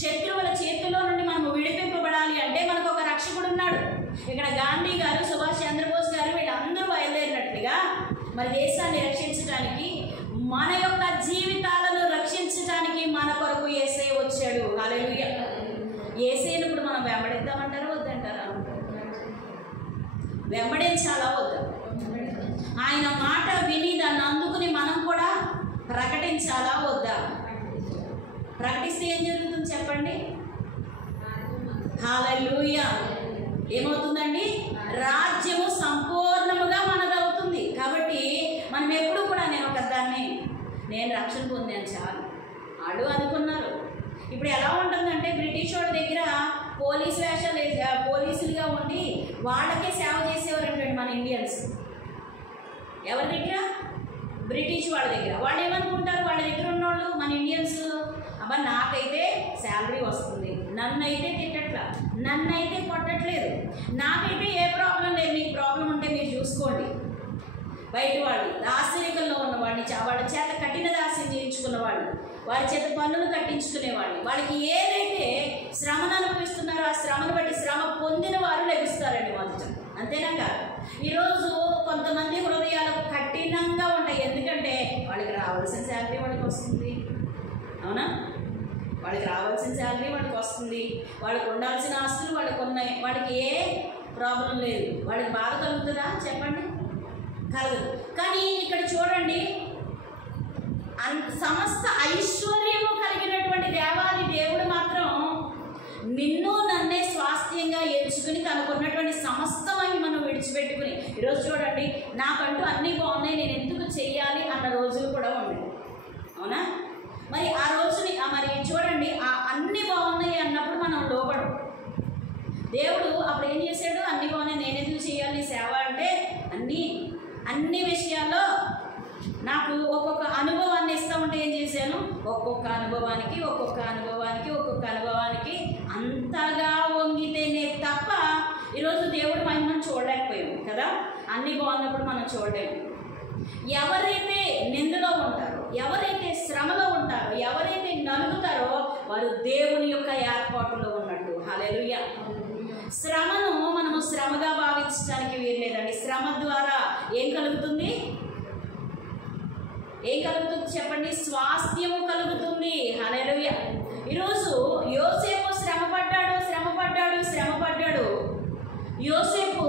శత్రువుల చేతుల్లో నుండి మనము విడిపింపబడాలి అంటే మనకు ఒక రక్షకుడు ఉన్నాడు. ఇక్కడ గాంధీ గారు, సుభాష్ చంద్రబోస్ గారు వీళ్ళందరూ బయలుదేరినట్లుగా మరి దేశాన్ని రక్షించడానికి, మన యొక్క జీవితాలను రక్షించడానికి మన కొరకు యేసయ్య వచ్చాడు. హల్లెలూయా. యేసయ్యను ఇప్పుడు మనం వెంబడిద్దామంటారా వద్దంటారా? వెంబడించాలా వద్దా? ఆయన మాట విని దాన్ని అందుకుని మనం కూడా ప్రకటించాలా వద్దా? ప్రకటిస్తే ఏం జరుగుతుంది చెప్పండి? హల్లెలూయా. ఏమవుతుందండి? రాజ్యము సంపూర్ణముగా మనదవుతుంది. కాబట్టి మనం ఎప్పుడు కూడా నేను రక్షణ పొందాను చాలు వాళ్ళు అనుకున్నారు. ఇప్పుడు ఎలా ఉంటుందంటే బ్రిటిష్ వాళ్ళ దగ్గర పోలీస్ వేషాలు పోలీసులుగా ఉండి వాళ్ళకే సేవ చేసేవారంటండి మన ఇండియన్స్. ఎవరి దగ్గర? బ్రిటిష్ వాళ్ళ దగ్గర. వాళ్ళు ఏమనుకుంటారు, వాళ్ళ దగ్గర ఉన్నవాళ్ళు మన ఇండియన్స్, అబ్బా నాకైతే శాలరీ వస్తుంది, నన్నైతే తిట్టట్లా, నన్నైతే కొట్టట్లేదు, నాకైతే ఏ ప్రాబ్లం లేదు, మీకు ప్రాబ్లం ఉంటే మీరు చూసుకోండి. బయట వాళ్ళు దాసరికల్లో ఉన్నవాడిని వాళ్ళ చేత కఠిన దాస్యం చేయించుకున్న వాళ్ళు, వారి చేత పన్నులు కట్టించుకునేవాడిని, వాళ్ళకి ఏదైతే శ్రమను అనుభవిస్తున్నారో ఆ శ్రమను బట్టి శ్రమ పొందిన వారు లభిస్తారండి మొదట. అంతేనా కాదు? ఈరోజు కొంతమంది హృదయాలు కఠినంగా ఉంటాయి. ఎందుకంటే వాళ్ళకి రావాల్సిన శాలరీ వాళ్ళకి వస్తుంది. అవునా? వాళ్ళకి రావాల్సిన శాలరీ వాళ్ళకి వస్తుంది, వాళ్ళకి ఉండాల్సిన ఆస్తులు వాళ్ళకి ఉన్నాయి, వాళ్ళకి ఏ ప్రాబ్లం లేదు. వాళ్ళకి బాధ కలుగుతుందా చెప్పండి? కలగదు. కానీ ఇక్కడ చూడండి, సమస్త ఐశ్వర్యము కలిగినటువంటి దేవాది దేవుడు మాత్రం నిన్ను నన్నే స్వాస్థ్యంగా ఎంచుకుని తనకున్నటువంటి సమస్త మహిమను విడిచిపెట్టుకుని, ఈరోజు చూడండి నాకంటూ అన్నీ బాగున్నాయి, నేను ఎందుకు చెయ్యాలి అన్న రోజులు కూడా ఉన్నాయి. అవునా? మరి ఆ రోజుని మరి చూడండి, ఆ అన్నీ బాగున్నాయి అన్నప్పుడు మనం లోపడం. దేవుడు అప్పుడు ఏం చేశాడు? అన్నీ బాగున్నాయి, నేను ఎందుకు చేయాలి సేవ అంటే అన్ని విషయాల్లో నాకు ఒక్కొక్క అనుభవాన్ని ఇస్తూ ఉంటే ఏం చేశాను? ఒక్కొక్క అనుభవానికి అంతగా వంగితేనే తప్ప ఈరోజు దేవుడు మహిమ కదా. అన్నీ బాగున్నప్పుడు మనం చూడలేము. ఎవరైతే నిందలో ఉంటారో, ఎవరైతే శ్రమలో ఉంటారో, ఎవరైతే నలుగుతారో వారు దేవుని యొక్క ఏర్పాటులో ఉన్నట్టు. హల్లెలూయా. శ్రమను మనము శ్రమగా భావించడానికి వీల్లేదండి. శ్రమ ద్వారా ఏం కలుగుతుంది? ఏం కలుగుతుంది చెప్పండి? స్వాస్థ్యము కలుగుతుంది. హల్లెలూయా. ఈరోజు యోసేపు శ్రమపడ్డాడు. యోసేపు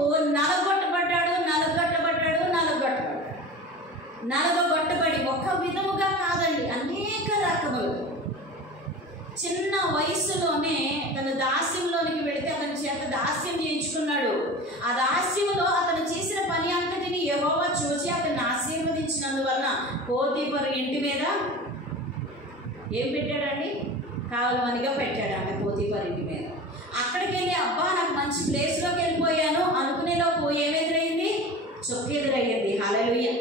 నలగొట్టబడి ఒక్క విధముగా కాదండి, అనేక రకములు. చిన్న వయసులోనే తన దాస్యంలోనికి వెళితే అతని చేత దాస్యం చేయించుకున్నాడు. ఆ దాస్యంలో అతను చేసిన పని అంతటిని యెహోవా చూసి అతన్ని ఆశీర్వదించినందువలన పోతీఫరు ఇంటి మీద ఏం పెట్టాడండి? కావలవనిగా పెట్టాడు. ఆమె పోతీఫరు ఇంటి మీద. అక్కడికి వెళ్ళి అబ్బా నాకు మంచి ప్లేస్లోకి వెళ్ళిపోయాను అనుకునేలోపు ఏమెదురైంది? చొక్కు ఎదురయ్యింది. హల్లెలూయా.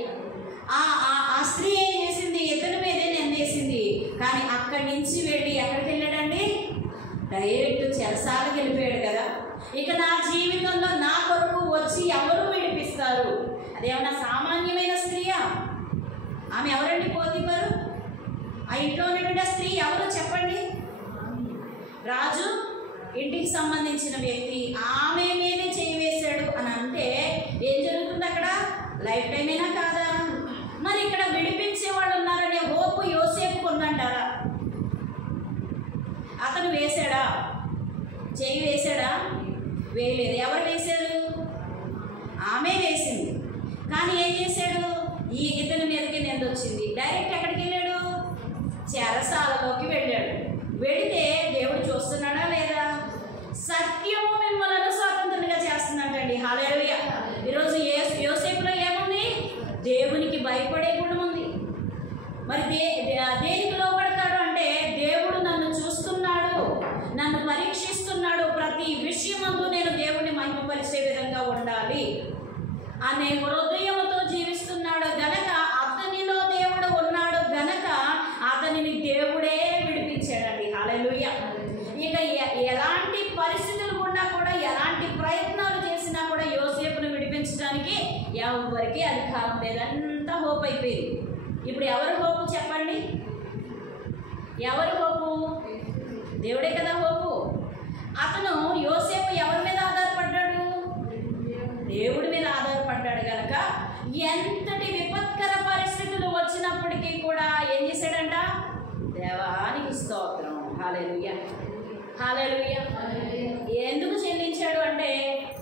ఆ స్త్రీ ఏం చేసింది? ఇతని మీదే నిందేసింది. కానీ అక్కడి నుంచి వెళ్ళి ఎక్కడికి వెళ్ళాడండి? డైరెక్ట్ చెరసాలకు వెళ్ళిపోయాడు కదా. ఇక నా జీవితంలో నా కొరకు వచ్చి ఎవరు విడిపిస్తారు? అదేమన్నా సామాన్యమైన స్త్రీయా? ఆమె ఎవరండి? పోతీఫరు. ఆ ఇంట్లో ఉన్నటువంటి స్త్రీ ఎవరు చెప్పండి? రాజు ఇంటికి సంబంధించిన వ్యక్తి. ఆమె మీదే చేయి వేశాడు అని అంటే ఏం జరుగుతుంది అక్కడ? లైఫ్ టైం అయినా కాదా? మరి ఇక్కడ విడిపించే వాళ్ళు ఉన్నారనే హోపు యోసేపు కొందంటారా? అతను వేశాడా? చేయి వేశాడా? వేయలేదు. ఎవరు వేశారు? ఆమె వేసింది. కానీ ఏం చేశాడు? ఇతని మీదకి నిందొచ్చింది. డైరెక్ట్ ఎక్కడికి వెళ్ళాడు? చెరసాలలోకి వెళ్ళాడు. వెళితే దేవుడు చూస్తున్నాడా లేదా? సత్యము మిమ్మల్ని స్వతంత్రంగా చేస్తుందంటండి. హల్లెలూయా. ఈరోజు యోసేపులో ఏముంది? దేవునికి భయపడే గుణం ఉంది. మరి దేనికి లోబడతాడు అంటే దేవుడు నన్ను చూస్తున్నాడు, నన్ను పరీక్షిస్తున్నాడు, ప్రతి విషయమందు నేను దేవుని మహిమపరిచే విధంగా ఉండాలి అనే హృదయంతో జీవిస్తున్నాడు గనక, అతనిలో దేవుడు ఉన్నాడు గనక అతనిని దేవుడే విడిపించాడండి. హల్లెలూయా. ఇక ఎలాంటి పరిస్థితులు ఉన్నా కూడా, ఎలాంటి ప్రయత్నాలు చేసినా కూడా యోసేపును విడిపించడానికి ఎవరికి అధికారం లేదు. అంతా హోప్ అయిపోయింది. ఇప్పుడు ఎవరు హోపు చెప్పండి? ఎవరు హోపు? దేవుడే కదా హోపు. అతను యోసేపు ఎవరి మీద ఆధారపడ్డాడు? దేవుడి మీద ఆధారపడ్డాడు కనుక ఎంతటి విపత్కర పరిస్థితులు వచ్చినప్పటికీ కూడా ఏం చేశాడంట? దేవానికి స్తోత్రం. హల్లెలూయా. హల్లెలూయా. ఎందుకు చెల్లించాడు అంటే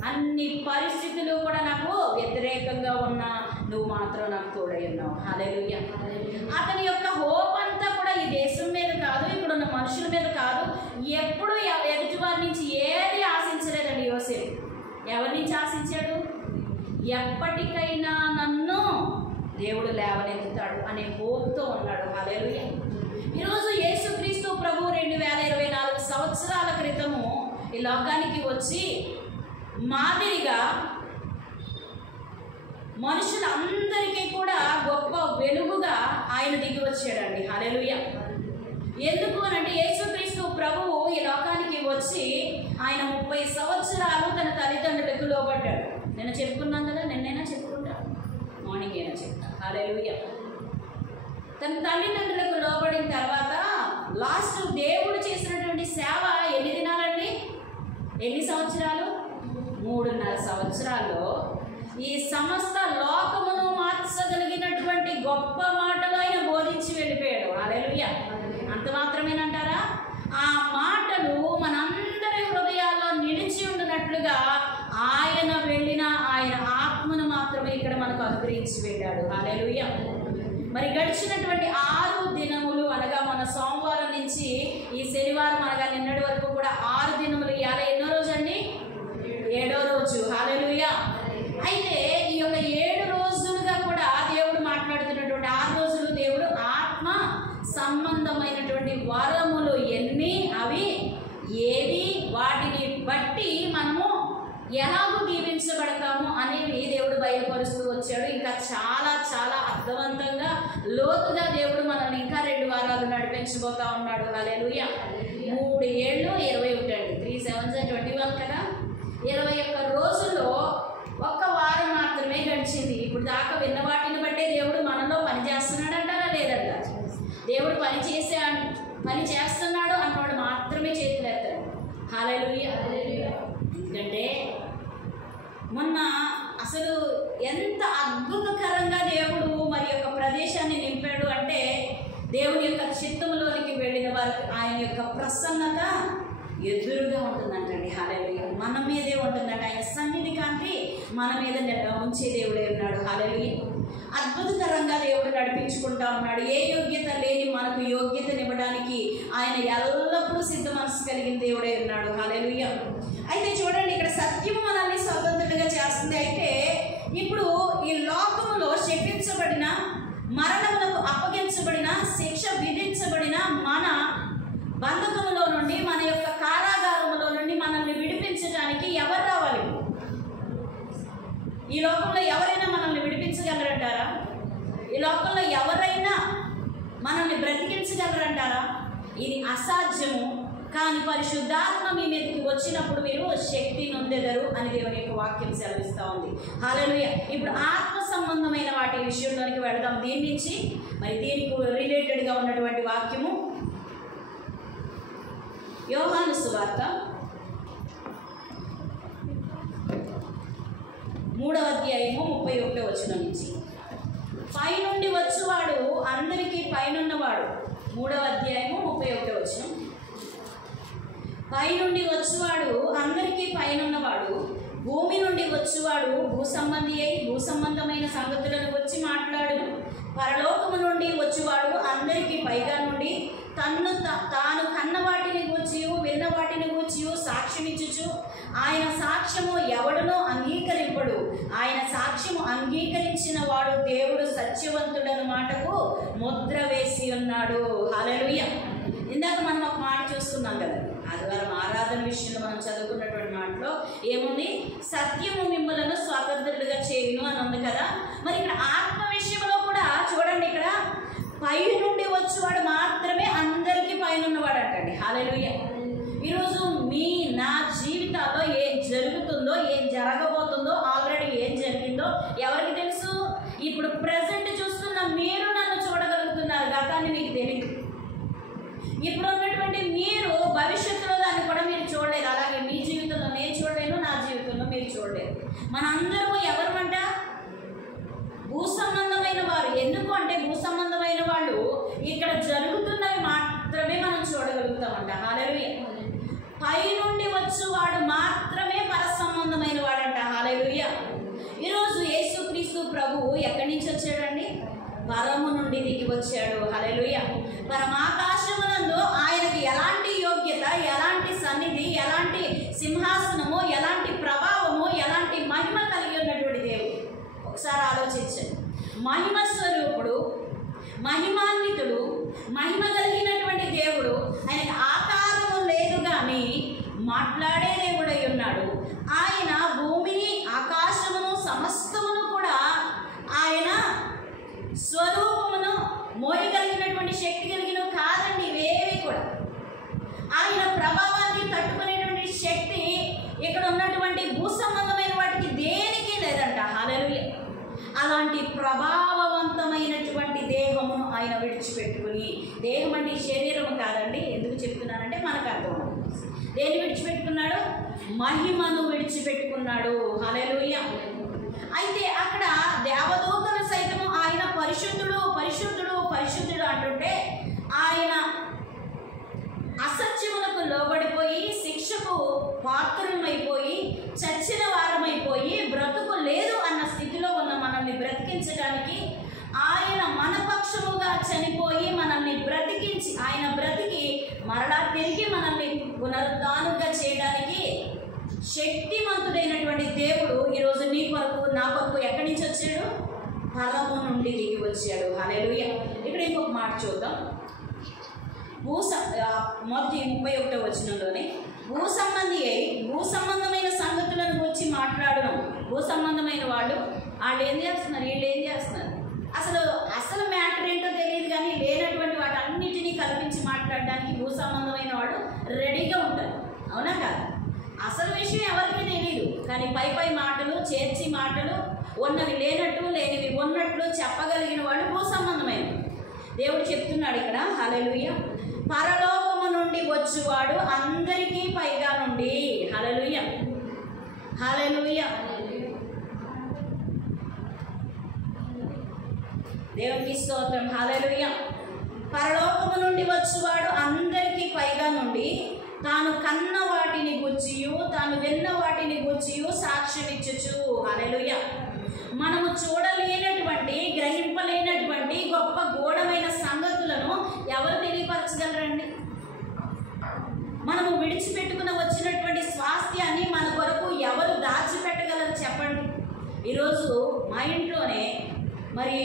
అన్ని పరిస్థితులు కూడా నాకు వ్యతిరేకంగా ఉన్నా నువ్వు మాత్రం నాకు తోడై ఉన్నావు. హల్లెలూయా. అతని యొక్క హోప్ అంతా కూడా ఈ దేశం మీద కాదు, ఇక్కడున్న మనుషుల మీద కాదు, ఎప్పుడు ఎదుటి వారి నుంచి ఏది ఆశించలేదండి యోసేపు. ఎవరి నుంచి ఆశించాడు? ఎప్పటికైనా నన్ను దేవుడు లేవనెత్తుతాడు అనే హోప్తో ఉన్నాడు. హల్లెలూయా. ఈరోజు యేసుక్రీస్తు ప్రభు 2024 సంవత్సరాల క్రితము ఈ లోకానికి వచ్చి మాదిరిగా మనుషులందరికీ కూడా గొప్ప వెలుగుగా ఆయన దిగి వచ్చాడండి. హల్లెలూయా. ఎందుకు అనంటే యేసుక్రీస్తు ప్రభువు ఈ లోకానికి వచ్చి ఆయన 30 సంవత్సరాలు తన తల్లిదండ్రులకు లోబడ్డాడు. నేను చెప్పుకున్నాను కదా, నిన్నైనా చెప్పుకుంటా, మార్నింగ్ అయినా చెప్తా. హల్లెలూయా. తన తల్లిదండ్రులకు లోబడిన తర్వాత లాస్ట్ దేవుడు చేసినటువంటి సేవ ఎన్ని దినాలండి? ఎన్ని సంవత్సరాలు? 3.5 సంవత్సరాల్లో ఈ సమస్త లోకమును మార్చగలిగినటువంటి గొప్ప మాటలు ఆయన బోధించి వెళ్ళిపోయాడు. హల్లెలూయా. అంత మాత్రమేనంటారా? ఆ మాటలు మనందరి హృదయాల్లో నిలిచి ఉండినట్లుగా ఆయన వెళ్ళిన ఆయన ఆత్మను మాత్రమే ఇక్కడ మనకు అనుగ్రహించి వెళ్ళాడు. హల్లెలూయా. మరి గడిచినటువంటి 6 దినములు అనగా మన సోమవారం నుంచి ఈ శనివారం అనగా నిన్నటి వరకు కూడా 6 దినములు. ఇవాళ ఎన్నో రోజు అండి? 7వ రోజు. హల్లెలూయా. అయితే ఈ యొక్క 7 రోజులుగా కూడా దేవుడు మాట్లాడుతున్నటువంటి 6 రోజులు దేవుడు ఆత్మ సంబంధమైనటువంటి వరములు ఎన్ని, అవి ఏవి, వాటిని బట్టి మనము ఎలాగూ దీవించబడతాము అనేవి దేవుడు బయలుపరుస్తూ వచ్చాడు. ఇంకా చాలా చాలా అర్థవంతంగా లోతుగా దేవుడు మనల్ని ఇంకా 2 వారాలు నడిపించబోతా ఉన్నాడు. హల్లెలూయా. 3 ఏళ్ళు 21 అండి. 3 7 21 కదా. 21 రోజుల్లో ఒక్క వారం హల్లెలూయా. ఎందుకంటే మొన్న అసలు ఎంత అద్భుతకరంగా దేవుడు మరి యొక్క ప్రదేశాన్ని నింపాడు అంటే, దేవుని యొక్క చిత్తంలోనికి వెళ్ళిన వారికి ఆయన యొక్క ప్రసన్నత ఎదురుగా ఉంటుందంటండి. హల్లెలూయా. మన మీదే ఉంటుందంట. ఆయన సన్నిధి కాంతి మన మీద ఉంచే దేవుడే ఉన్నాడు. హల్లెలూయా. అద్భుతకరంగా దేవుడు నడిపించుకుంటా ఉన్నాడు. ఏ యోగ్యత లేని మనకు యోగ్యతనివ్వడానికి ఆయన ఎల్లప్పుడూ సిద్ధ మనసు కలిగిన దేవుడే ఉన్నాడు. హల్లెలూయా. అయితే చూడండి, ఇక్కడ సత్యము మనల్ని స్వతంత్రులుగా చేస్తుంది. అయితే ఇప్పుడు ఈ లోకములో శపించబడిన, మరణములకు అప్పగించబడిన, శిక్ష విధించబడిన మన బంధకములో నుండి, మన యొక్క కారాగారములో నుండి మనల్ని విడిపించడానికి ఎవరు రావాలి? ఈ లోకంలో ఎవరైనా మనల్ని విడిపించగలరంటారా? ఈ లోకంలో ఎవరైనా మనల్ని బ్రతికించగలరంటారా? ఇది అసాధ్యము. కానీ పరిశుద్ధాత్మ మీ మీదకి వచ్చినప్పుడు మీరు శక్తి నొందెదరు అని దేవుని యొక్క వాక్యం సెలవిస్తూ ఉంది. హల్లెలూయా. ఇప్పుడు ఆత్మ సంబంధమైన వాటి విషయంలోనికి వెళదాం. దీని నుంచి మరి దీనికి రిలేటెడ్గా ఉన్నటువంటి వాక్యము యోహాను సువార్త 3వ అధ్యాయము 31వ వచనం నుంచి. పైనుండి వచ్చువాడు అందరికీ పైనున్నవాడు. 3వ అధ్యాయము 31వ వచనం. పైనుండి వచ్చువాడు అందరికీ పైనున్నవాడు, భూమి నుండి వచ్చువాడు భూసంబంధి అయి భూసంబంధమైన సంగతులను వచ్చి మాట్లాడును. పరలోకము నుండి వచ్చువాడు అందరికీ పైగా నుండి తాను కన్న వాటిని గూర్చి విన్న వాటిని గూర్చి సాక్ష్యమిచ్చుచు ఆయన సాక్ష్యము ఎవడునో అంగీకరింపడు. ఆయన సాక్ష్యము అంగీకరించిన వాడు దేవుడు సత్యవంతుడన్న మాటకు ముద్ర వేసి ఉన్నాడు. హల్లెలూయా. ఇందాక మనం ఒక మాట చూస్తున్నాం కదా, ఆదివారం ఆరాధన విషయంలో మనం చదువుకున్నటువంటి మాటలో ఏముంది? సత్యము మిమ్మలను స్వతంత్రులుగా చేయును అని ఉంది కదా. మరి ఇక్కడ ఆత్మ విషయంలో కూడా చూడండి, ఇక్కడ పై నుండి వచ్చేవాడు మాత్రమే అందరికీ పైన ఉన్నవాడు అంటండి. హల్లెలూయా. ఈరోజు నా జీవితాల్లో ఏం జరుగుతుందో, ఏం జరగబోతుందో, ఆల్రెడీ ఏం జరిగిందో ఎవరికి తెలుసు? ఇప్పుడు ప్రజెంట్ చూస్తున్న మీరు నన్ను చూడగలుగుతున్నారు, గతాన్ని మీకు తెలియదు. ఇప్పుడు ఉన్నటువంటి మీరు భవిష్యత్తులో దాన్ని కూడా మీరు చూడలేరు. అలాగే మీ జీవితంలో నేను చూడలేను, నా జీవితంలో మీరు చూడలేరు. మనందరూ ఎవరమంట? భూ సంబంధమైన వారు. ఎందుకు అంటే భూ సంబంధమైన వాళ్ళు ఇక్కడ జరుగుతున్నవి మాత్రమే మనం చూడగలుగుతామంట. హల్లెలూయా. పై నుండి వచ్చేవాడు మాత్రమే పర సంబంధమైన వాడంట. హల్లెలూయా. ఈరోజు యేసుక్రీస్తు ప్రభువు ఎక్కడి నుంచి వచ్చాడండి? పరము నుండి దిగి వచ్చాడు. హల్లెలూయా. పరమాకాశమునందు ఆయనకి ఎలాంటి యోగ్యత, ఎలాంటి సన్నిధి, ఎలాంటి సింహాసనము, ఎలాంటి ప్రభావము, ఎలాంటి మహిమ కలిగి ఉన్నటువంటి దేవుడు. ఒకసారి ఆలోచించండి. మహిమ స్వరూపుడు, మహిమాన్వితుడు, మహిమ కలిగినటువంటి దేవుడు. ఆయనకి ఆకారము లేదు కానీ మాట్లాడే దేవుడై ఉన్నాడు. ఆయన భూమిని, ఆకాశమును, సమస్తమును కూడా ఆయన స్వరూపమును మోయగలిగినటువంటి శక్తి కలిగిన కాదండి ఇవేవి కూడా. ఆయన ప్రభావాన్ని తట్టుకునేటువంటి శక్తి ఇక్కడ ఉన్నటువంటి భూ సంబంధమైన వాటికి దేనికి లేదంట. హల్లెలూయా. అలాంటి ప్రభావవంతమైనటువంటి దేహమును ఆయన విడిచిపెట్టుకుని, దేహం అంటే శరీరం కాదండి, ఎందుకు చెప్తున్నానంటే మనకు అర్థం. దేన్ని విడిచిపెట్టుకున్నాడు? మహిమను విడిచిపెట్టుకున్నాడు. హల్లెలూయా. అయితే అక్కడ దేవదూతలు సైతము ఆయన పరిశుద్ధుడు పరిశుద్ధుడు పరిశుద్ధుడు అంటుంటే, ఆయన అసత్యములకు లోబడిపోయి, శిక్షకు పాత్రమైపోయి, చచ్చిన వారమైపోయి, బ్రతుకు లేదు అన్న స్థితిలో ఉన్న మనల్ని బ్రతికించడానికి ఆయన మన పక్షముగా చనిపోయి మనల్ని బ్రతికించి, ఆయన బ్రతికి మరలా తిరిగి మనల్ని పునరుద్ధానుగా చేయడానికి శక్తిమంతుడైనటువంటి దేవుడు ఈరోజు నీ కొరకు, నా కొరకు ఎక్కడి నుంచి వచ్చాడు? పరము నుండి దిగి వచ్చాడు. హల్లెలూయా. ఇక్కడ ఇంకొక మాట చూద్దాం. మొదటి 31వ వచనంలోనే భూ సంబంధి అయి భూ సంబంధమైన సంగతులను గురించి మాట్లాడడం. భూ సంబంధమైన వాళ్ళు ఏం చేస్తున్నారు, వీళ్ళు ఏం చేస్తున్నారు, అసలు మ్యాటర్ ఏంటో తెలియదు కానీ లేనటువంటి వాటి అన్నిటినీ కల్పించి మాట్లాడడానికి భూ సంబంధమైన వాడు రెడీగా ఉంటారు. అవునా కాదు? అసలు విషయం ఎవరికి తెలియదు కానీ పై మాటలు, చేర్చి మాటలు, ఉన్నవి లేనట్టు లేనివి ఉన్నట్లు చెప్పగలిగిన వాడు భూ సంబంధమైన దేవుడు చెప్తున్నాడు ఇక్కడ. హల్లెలూయా. పరలోకము నుండి వచ్చువాడు అందరికీ పైగా హల్లెలూయా. దేవునికి స్తోత్రం. హల్లెలూయా. పరలోకము నుండి వచ్చువాడు అందరికీ పైగా నుండి తాను కన్న వాటిని గూర్చియు తాను విన్న వాటిని గూర్చియు సాక్ష్యమిచ్చుచు. హల్లెలూయా. మనము చూడలేనటువంటి, గ్రహింపలేనటువంటి గొప్ప గూఢమైన సంగతులను ఎవరు తెలియపరచగలరండి? మనము విడిచిపెట్టుకుని వచ్చినటువంటి స్వాస్థ్యాన్ని మన కొరకు ఎవరు దాచిపెట్టగలరు చెప్పండి? ఈరోజు మా ఇంట్లోనే, మరి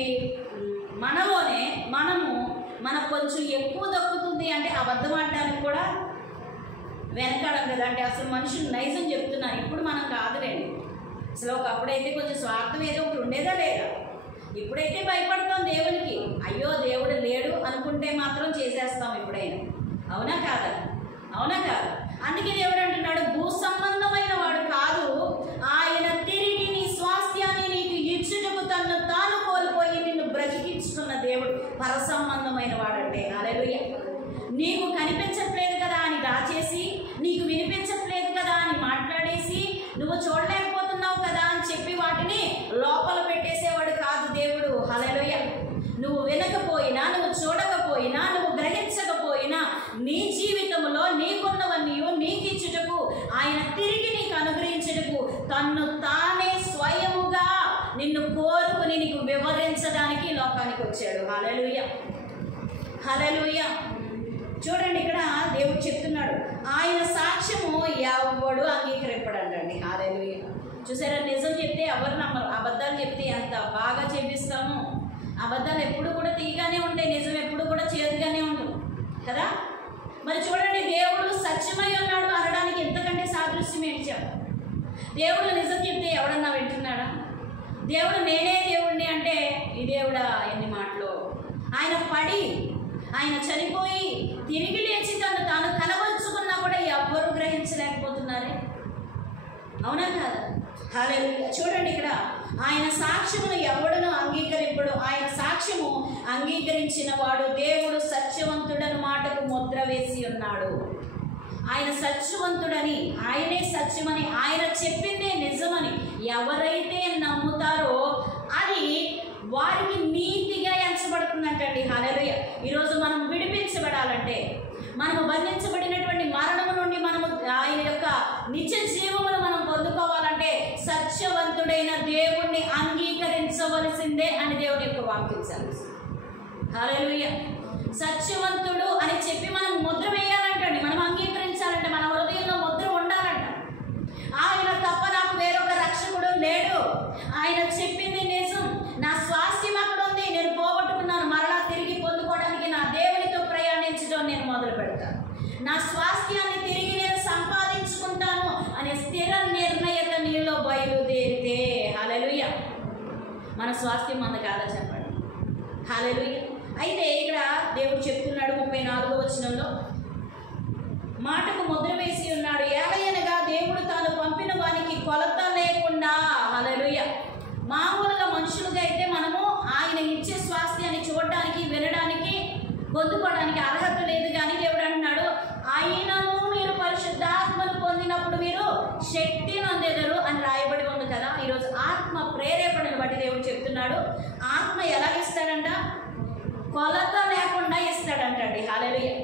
మనలోనే మనకు కొంచెం ఎక్కువ దక్కుతుంది అంటే అబద్ధం ఆడడానికి కూడా వెనకాడం కదా. అంటే అసలు మనుషులు నైజం చెప్తున్నారు. ఇప్పుడు మనం కాదులేండి. అసలు ఒకప్పుడైతే కొంచెం స్వార్థం ఏదో ఒకటి ఉండేదా లేదా? ఇప్పుడైతే భయపడతాం దేవునికి. అయ్యో దేవుడు లేడు అనుకుంటే మాత్రం చేసేస్తాం ఎప్పుడైనా. అవునా కాదా? అవునా కాదా? అందుకే దేవుడు అంటున్నాడు, భూ సంబంధమైన వాడు కాదు, ఆయన తిరిగి నీ స్వాస్థ్యాన్ని నీకు ఇచ్చుటకు తన్ను తాను కోల్పోయి నిన్ను బ్రతికించుకున్న దేవుడు పర సంబంధమైన వాడంటే. హల్లెలూయా. నీకు కనిపించట్లేదు కదా అని దాచేసి, నీకు వినిపించట్లేదు కదా అని మాట్లాడేసి, నువ్వు చూడలేకపోతున్నావు కదా అని చెప్పి వాటిని లోపల పెట్టేసేవాడు కాదు దేవుడు. హల్లెలూయా. నువ్వు వినకపోయినా, నువ్వు చూడకపోయినా, నువ్వు గ్రహించకపోయినా నీ జీవితంలో నీకున్నవన్నీ నీకు ఇచ్చుటకు, ఆయన తిరిగి నీకు అనుగ్రహించుటకు తన్ను తానే స్వయముగా నిన్ను కోరుకుని నీకు వివరించడానికి లోకానికి వచ్చాడు. హల్లెలూయా. హల్లెలూయా. చూడండి, ఇక్కడ దేవుడు చెప్తున్నాడు, ఆయన సాక్ష్యము ఎవడు అంగీకరింపడండి. హల్లెలూయా. చూసారా, నిజం చెప్తే ఎవరు నమ్మరు. అబద్ధాలు చెప్తే ఎంత బాగా చెప్పిస్తాము. అబద్ధాలు ఎప్పుడు కూడా తీగానే ఉంటాయి, నిజం ఎప్పుడు కూడా చేదుగానే ఉంటుంది కదా. మరి చూడండి, దేవుడు సత్యమై ఉన్నాడు అనడానికి ఎంతకంటే సాదృశ్యం ఏంటి చెప్ప? దేవుడు నిజం చెప్తే ఎవడన్నా వింటున్నాడా? దేవుడు నేనే దేవుడిని అంటే ఈ దేవుడా ఎన్ని మాటలు! ఆయన పడి, ఆయన చనిపోయి తిరిగి లేచి తాను కనబరుచుకున్నా కూడా ఎవ్వరూ గ్రహించలేకపోతున్నారే. అవునా కాదా? హల్లెలూయా. చూడండి, ఇక్కడ ఆయన సాక్ష్యమును ఎవడును అంగీకరింపడు. ఆయన సాక్ష్యము అంగీకరించిన వాడు దేవుడు సత్యవంతుడని మాటకు ముద్ర వేసి ఉన్నాడు. ఆయన సత్యవంతుడని, ఆయనే సత్యమని, ఆయన చెప్పిందే నిజమని ఎవరైతే నమ్ముతారో అది వారికి నీతిగా ఎంచబడుతుందంటండి. హల్లెలూయా. ఈరోజు మనం విడిపించబడాలంటే, మనము బంధించబడినటువంటి మరణము నుండి మనము ఆయన యొక్క నిత్య జీవమును మనం పొందుకోవాలంటే సత్యవంతుడైన దేవుణ్ణి అంగీకరించవలసిందే అని దేవుని యొక్క వాక్యం సెలవిస్తుంది. హల్లెలూయా. సత్యవంతుడు అని చెప్పి మనం ముద్ర వేయాలంటండి. మనం అంగీకరించాలంటే మన హృదయంలో ముద్ర ఉండాలంట. ఆయన తప్ప నాకు వేరొక రక్షకుడు లేడు, ఆయన చెప్పింది నిజం, నా స్వాస్థ్యం అక్కడ ఉంది, నేను పోగొట్టుకున్నాను, మరలా తిరిగి పొందుకోవడానికి నా దేవునితో ప్రయాణించడం నేను మొదలు పెడతాను, నా స్వాస్థ్యాన్ని తిరిగి నేను సంపాదించుకుంటాను అనే స్థిర నిర్ణయత నీలో బయలుదేరితే, హల్లెలూయా, మన స్వాస్థ్యం అంత కాదా చెప్పండి? హల్లెలూయా. అయితే ఇక్కడ దేవుడు చెప్తున్నాడు 34వ వచనంలో, మాటకు ముద్ర వేసి ఉన్నాడు. ఏలయనగా దేవుడు తాను పంపిన వానికి కొలత లేకుండా. హల్లెలూయా. మామూలుగా మనుషులుగా అయితే మనము ఆయన ఇచ్చే స్వాస్థ్యాన్ని చూడడానికి, వినడానికి, పొందుకోవడానికి అర్హత లేదు. కానీ దేవుడు అంటున్నాడు, అయినను మీరు పరిశుద్ధాత్మను పొందినప్పుడు మీరు శక్తి నొందెదరు అని రాయబడి ఉంది కదా. ఈరోజు ఆత్మ ప్రేరేపణను బట్టి దేవుడు చెప్తున్నాడు, ఆత్మ ఎలా ఇస్తాడంట? కొలత లేకుండా ఇస్తాడంటండి. హల్లెలూయా.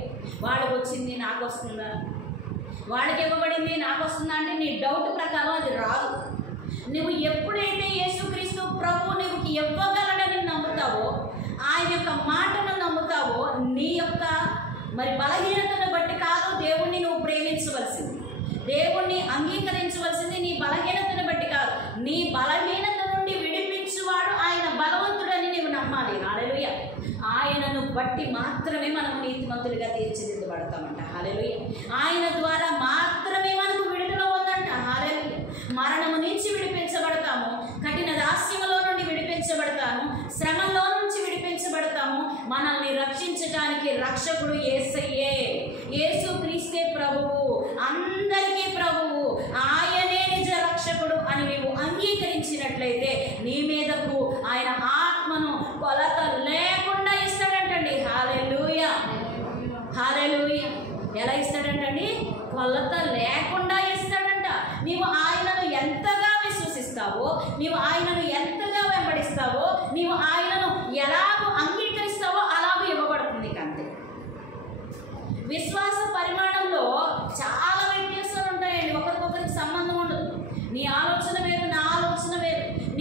వాడికి వచ్చింది నాకు వస్తుందా, వాడికి ఇవ్వబడింది నాకు వస్తుందా అంటే నీ డౌట్ ప్రకారం అది రాదు. నువ్వు ఎప్పుడైతే యేసుక్రీస్తు ప్రభు నువ్వు ఇవ్వగలడని నమ్ముతావో, ఆయన యొక్క మాటను నమ్ముతావో, నీ యొక్క మరి బలహీనతను బట్టి కాదు దేవుణ్ణి నువ్వు ప్రేమించవలసింది, దేవుణ్ణి అంగీకరించవలసింది నీ బలహీనతను బట్టి కాదు. నీ బలహీనత నుండి విడిపించువాడు ఆయన బలవంతుడని నీవు నమ్మాలి. హల్లెలూయా. ఆయనను బట్టి మాత్రమే మనం నీతిమంతులుగా తీర్చిదిద్దబడతామంట. హల్లెలూయా. ఆయన ద్వారా మాత్రమే మనకు విడుదల ఉందంట. హల్లెలూయా. మరణము నుంచి విడిపించబడతాము, కఠిన దాస్యములో నుండి విడిపించబడతాము, శ్రమలో నుంచి విడిపించబడతాము. మనల్ని రక్షించడానికి రక్షకుడు యేసయ్యే, యేసుక్రీస్తే ప్రభువు, అందరికీ ప్రభువు, ఆయనే నిజ రక్షకుడు అని నీవు అంగీకరించినట్లయితే నీ మీదకు ఆయన ఆత్మను కొలత లేకుండా ఇస్తాడంటండి. హల్లెలూయా. హల్లెలూయా. ఎలా ఇస్తాడంటండి? కొలత లేకుండా ఇస్తాడంట. నీవు ఆయనను ఎంత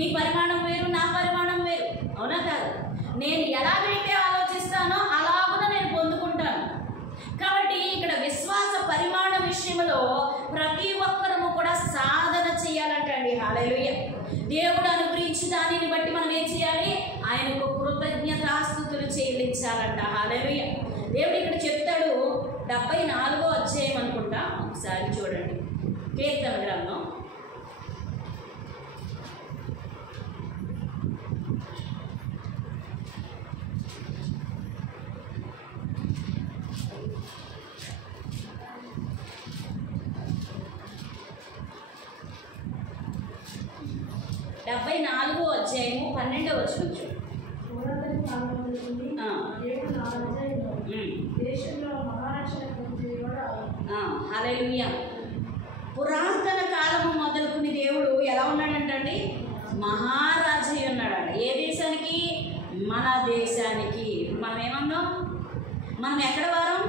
నీ పరిమాణం వేరు, నా పరిమాణం వేరు, అవునా కాదు? నేను ఎలాగైతే ఆలోచిస్తానో అలాగున నేను పొందుకుంటాను. కాబట్టి ఇక్కడ విశ్వాస పరిమాణ విషయంలో ప్రతి ఒక్కరము కూడా సాధన చేయాలంటండి. హల్లెలూయా. దేవుడు అనుగ్రహించి దానిని బట్టి మనం ఏం చేయాలి? ఆయనకు కృతజ్ఞతాస్తుతులు చెల్లించాలంట. హల్లెలూయా. దేవుడు ఇక్కడ చెప్తాడు, 74వ అధ్యాయం అనుకుంటా, ఒకసారి చూడండి. కీర్తన గ్రంథం 74వ అధ్యాయము 12వ వచనం చూడండి. హల్లెలూయా. పురాతన కాలము మొదలుకుని దేవుడు ఎలా ఉన్నాడంటండి? మహారాజు ఉన్నాడంట. ఏ దేశానికి? మన దేశానికి. మనం ఏమన్నాం? మనం ఎక్కడ వారం?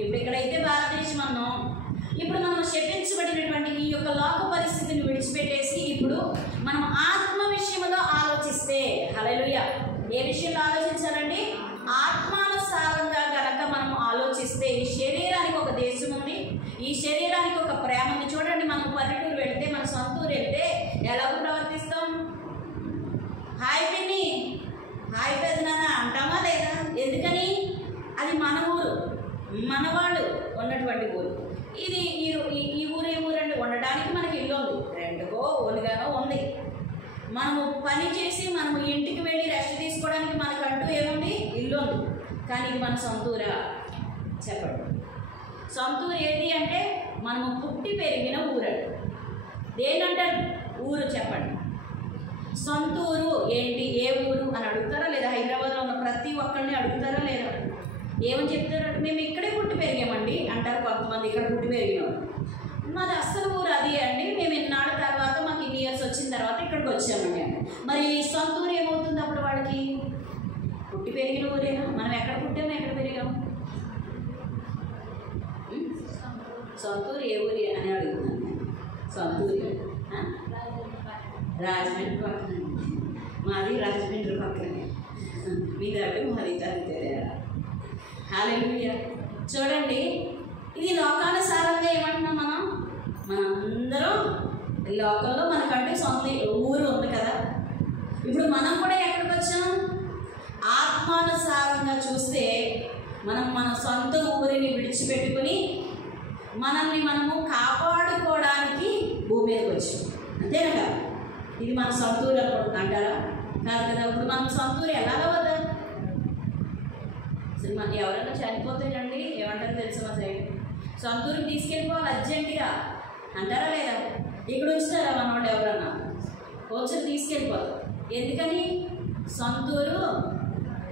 ఇప్పుడు ఇక్కడైతే భారతదేశం అన్నాం. ఇప్పుడు మనం శపించబడినటువంటి ఈ యొక్క లోక పరిస్థితిని విడిచిపెట్టేసి ఇప్పుడు మనం ఆత్మ విషయంలో ఆలోచిస్తే, హల్లెలూయా, ఏ విషయంలో ఆలోచించాలండి? ఆత్మానుసారంగా గనక మనం ఆలోచిస్తే, ఈ శరీరానికి ఒక దేశం ఉంది, ఈ శరీరానికి ఒక ప్రేమ ఉంది. చూడండి, మనం పల్లెటూరు వెళ్తే, మన సొంత ఊరు వెళ్తే ఎలాగో ప్రవర్తిస్తాం? హాయ్ పిన్ని, హాయ్ పెదనాన్న అంటామా లేదా? ఎందుకని? అది మన ఊరు, మన వాళ్ళు ఉన్నటువంటి ఊరు. ఇది ఈ ఊరు ఏ ఊరు అంటే ఉండడానికి మనకి ఇల్లు ఉంది, రెండుకో ఓలుగానో ఉంది. మనము పని చేసి మనము ఇంటికి వెళ్ళి రెస్ట్ తీసుకోవడానికి మనకంటూ ఏముంది? ఇల్లు ఉంది. కానీ ఇది మన సొంతూరా? చెప్పండి. సొంతూరు ఏది అంటే మనము పుట్టి పెరిగిన ఊరండి. దేనంటారు? ఊరు. చెప్పండి. సొంతూరు ఏంటి? ఏ ఊరు అని అడుగుతారా లేదా? హైదరాబాద్లో ఉన్న ప్రతి ఒక్కరిని అడుగుతారా లేదా? ఏమని చెప్తారు? మేము ఇక్కడే పుట్టి పెరిగామండి అంటారు కొంతమంది. ఇక్కడ పుట్టి పెరిగినాం. మాది అస్సలు ఊరు అది అండి, మేము ఇన్నాళ్ళ తర్వాత మాకు ఇన్ని ఇయర్స్ వచ్చిన తర్వాత ఇక్కడికి వచ్చామండి అంటే మరి సొంత ఊరు ఏమవుతుంది అప్పుడు వాళ్ళకి? పుట్టి పెరిగిన ఊరేనా? మనం ఎక్కడ పుట్టాము, ఎక్కడ పెరిగాము? సొంత ఊరు ఏ ఊరి అని అడుగుతున్నాను. సొంత ఊరి రాజమండ్రి పక్కన. మాది రాజమండ్రి పక్కనే. మీది అంటే మాది తల్లిదేరా. హల్లెలూయా. చూడండి, ఇది లోకానుసారంగా ఏమంటున్నాం మనం? మనందరం లోకంలో మనకంటే సొంత ఊరు ఉంది కదా. ఇప్పుడు మనం కూడా ఎక్కడికి వచ్చాం? ఆత్మానుసారంగా చూస్తే మనం మన సొంత ఊరిని విడిచిపెట్టుకుని మనల్ని మనము కాపాడుకోవడానికి భూమి మీదకి వచ్చాం. అంతేనా కదా? ఇది మన సొంత ఊరు అంటారా? కాదు కదా. ఇప్పుడు మన సొంత ఊరు ఎలాగ వద్దా? అసలు మన ఎవరైనా చనిపోతాయండి ఏమంటారో తెలుసు మా సైడ్, సొంత ఊరికి తీసుకెళ్ళిపోవాలి అర్జెంటుగా అంటారా లేదా? ఇక్కడ ఉంచుతారా మన వాళ్ళు? ఎవరన్నా వచ్చి తీసుకెళ్ళిపోతారు. ఎందుకని? సొంతూరు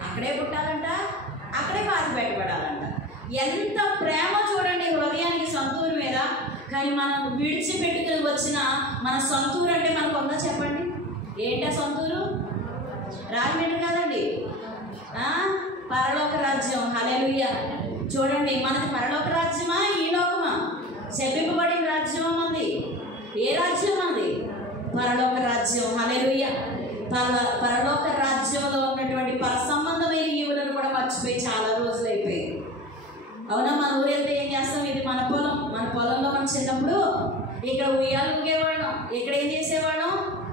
అక్కడే పుట్టాలంట, అక్కడే పాతి పెట్టబడాలంట. ఎంత ప్రేమ చూడండి హృదయానికి సొంతూరు మీద. కానీ మనం విడిచిపెట్టుకుని వచ్చిన మన సొంతూరు అంటే మనకు ఉందా? చెప్పండి. ఏంటా సొంతూరు? రాజమండ్రి కాదండి, పరలోక రాజ్యం. హల్లెలూయా. చూడండి, మనది పరలోక రాజ్యమా, ఈ లోకమా? శపింపబడిన రాజ్యమా మనది? ఏ రాజ్యం మనది? పరలోక రాజ్యం. హల్లెలూయా. పరలోక రాజ్యంలో ఉన్నటువంటి పర సంబంధమైన ఈవులను కూడా మర్చిపోయి చాలా రోజులు అయిపోయింది. అవునా? మన ఊరు వెళ్తే ఏం చేస్తాం? ఇది మన పొలం. మన పొలంలో మనం చిన్నప్పుడు ఇక్కడ ఉయ్యాలు ఊగేవాళ్ళం. ఇక్కడ ఏం చేసేవాళ్ళం?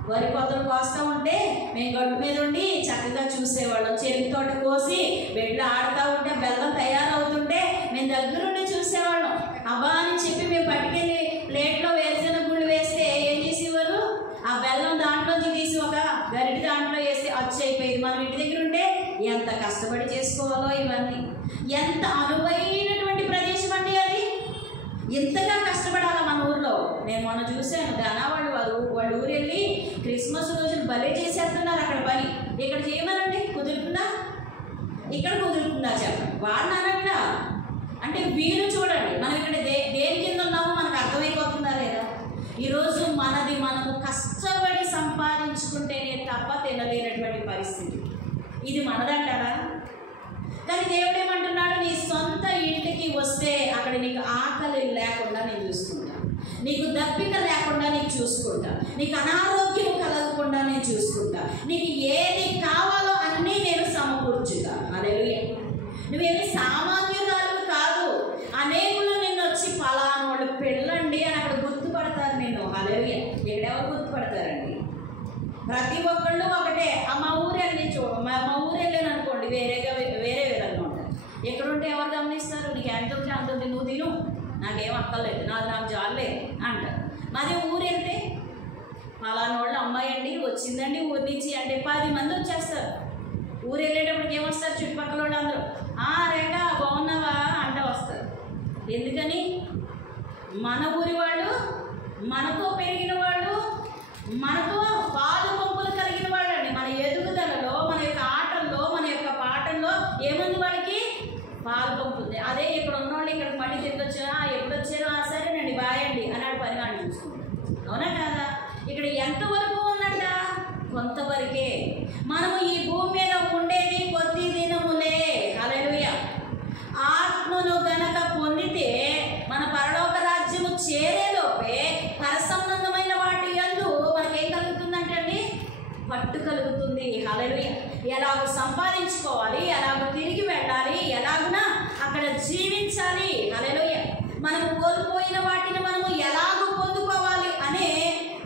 వరి కొత్తలు కోస్తూ ఉంటే మేము గట్టు మీద ఉండి చక్కగా చూసేవాళ్ళం. చెరుకు తోట కోసి బెడ్లు ఆడుతూ ఉంటే బెల్లం తయారవుతుంటే మేము దగ్గరుండి చూసేవాళ్ళం. అబ్బా అని చెప్పి మేము పట్టుకెళ్ళి ప్లేట్లో వేరుశెనగ గుళ్ళు వేస్తే ఏం చేసేవారు? ఆ బెల్లం దాంట్లోంచి తీసి ఒక గరిటి దాంట్లో వేసి అచ్చు అయిపోయింది. మనం ఇంటి దగ్గర ఉంటే ఎంత కష్టపడి చేసుకోవాలో ఇవన్నీ. ఎంత అనువైనటువంటి ప్రదేశం అండి అది. ఇంతగా కష్టపడాలా మన ఊర్లో. నేను మొన్న చూశాను, ధనావాళ్ళు వాళ్ళ ఊరు వెళ్ళి క్రిస్మస్ రోజులు భలే చేసేస్తున్నారు అక్కడ పని. ఇక్కడ చేయమనండి, కుదురుతుందా? ఇక్కడ కుదురుతుందా చెప్పండి. వాళ్ళని అనట్లా. అంటే వీరు చూడండి, మనం ఇక్కడ దేని కింద ఉన్నామో మనకు అర్థమైపోతుందా లేదా? ఈరోజు మనది మనము కష్టపడి సంపాదించుకుంటేనే తప్ప తినలేనటువంటి పరిస్థితి. ఇది మనదంటారా? కానీ దేవుడు ఏమంటున్నాడు? నీ సొంత ఇంటికి వస్తే అక్కడ నీకు ఆకలి లేకుండా నేను చూసుకుంటా, నీకు దప్పిక లేకుండా నీకు చూసుకుంటా, నీకు అనారోగ్యం కలగకుండా తప్పకుండా నేను చూసుకుంటా, నీకు ఏది కావాలో అన్నీ నేను సమకూర్చుతా. హల్లెలూయా. నువ్వేమి సామాన్యురాలు కాదు. అనేకులు నిన్ను వచ్చి పలానోళ్ళు పెళ్ళండి అని అక్కడ గుర్తుపడతారు నిన్ను. హల్లెలూయా. ఎక్కడెవరు గుర్తుపడతారండి? ప్రతి ఒక్కళ్ళు ఒకటే. మా ఊరు వెళ్ళి మా ఊరు వెళ్ళాను అనుకోండి, వేరే విధంగా ఉంటారు. ఎక్కడుంటే ఎవరు గమనిస్తారు? నీకు ఎంత ఉంటే అంత ఉంటే నువ్వు తిను, నాకేం అక్కర్లేదు, నాకు జాలేదు అంటారు. మాది ఊరు వెళ్తే పలానోళ్ళు అమ్మాయి అండి వచ్చిందండి ఊరి నుంచి అంటే 10 మంది వచ్చేస్తారు. ఊరు వెళ్ళేటప్పటికి ఏమొస్తారు? చుట్టుపక్కల వాళ్ళు అందరూ రేఖ బాగున్నావా అంట వస్తారు. ఎందుకని? మన ఊరి వాళ్ళు, మనతో పెరిగిన వాళ్ళు, మనతో పాలు పంపులు కలిగిన వాళ్ళు అండి. మన ఎదుగుదలలో, మన యొక్క ఆటల్లో, మన యొక్క పాటల్లో ఏముంది? వాళ్ళకి పాలు పంపుంది. అదే ఇక్కడ ఉన్నోళ్ళు ఇక్కడికి మళ్ళీ తిరిగి వచ్చా, ఎప్పుడు వచ్చారో సరేనండి బాయ్ అండి అన్నాడు పని వాడిని చూసుకుంటాం. అవునా కాదా? ఇక్కడ ఎంతవరకు ఉందంట? కొంతవరకే. మనము ఈ భూమి మీద ఉండేది కొద్ది దినములే. హల్లెలూయా. ఆత్మను గనక పొందితే మన పరలోక రాజ్యము చేరేలోపే పరసంబంధమైన వాటి యందు మనకేం కలుగుతుందంటే అండి? పట్టు కలుగుతుంది. హల్లెలూయా. ఎలాగో సంపాదించుకోవాలి, ఎలాగో తిరిగి వెళ్ళాలి, ఎలాగునా అక్కడ జీవించాలి. హల్లెలూయా. మనము కోల్పోయిన వాటిని మనము ఎలాగో పొందుకోవాలి అనే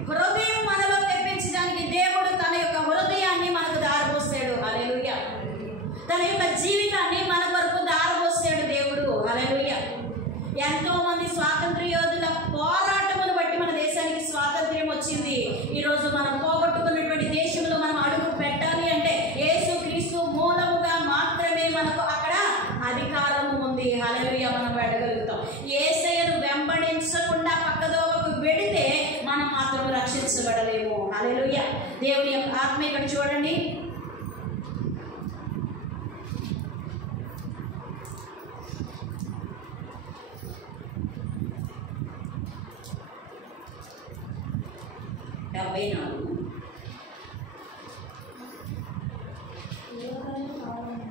హృదయం మనలో తెప్పించడానికి దేవుడు తన యొక్క హృదయాన్ని మనకు దారిపోస్తాడు. హల్లెలూయా. తన యొక్క జీవితాన్ని మన వరకు దారిపోస్తాడు దేవుడు. హల్లెలూయా. ఎంతో మంది స్వాతంత్ర్య యోధుల పోరాటమును బట్టి మన దేశానికి స్వాతంత్ర్యం వచ్చింది. ఈరోజు మనం పోగొట్టుకున్నటువంటి దేశంలో మనం అడుగు పెట్టాలి అంటే యేసుక్రీస్తు మూలముగా మాత్రమే మనకు అక్కడ అధికారము ఉంది. హల్లెలూయా. మనం వెళ్ళగలుగుతాం. యేసయ్యను వెంబడించకుండా పక్కదోవకు వెడితే మనం మాత్రం రక్షించబడలేము. హల్లెలూయా. దేవుని యొక్క ఆత్మ ఇక్కడ చూడండి.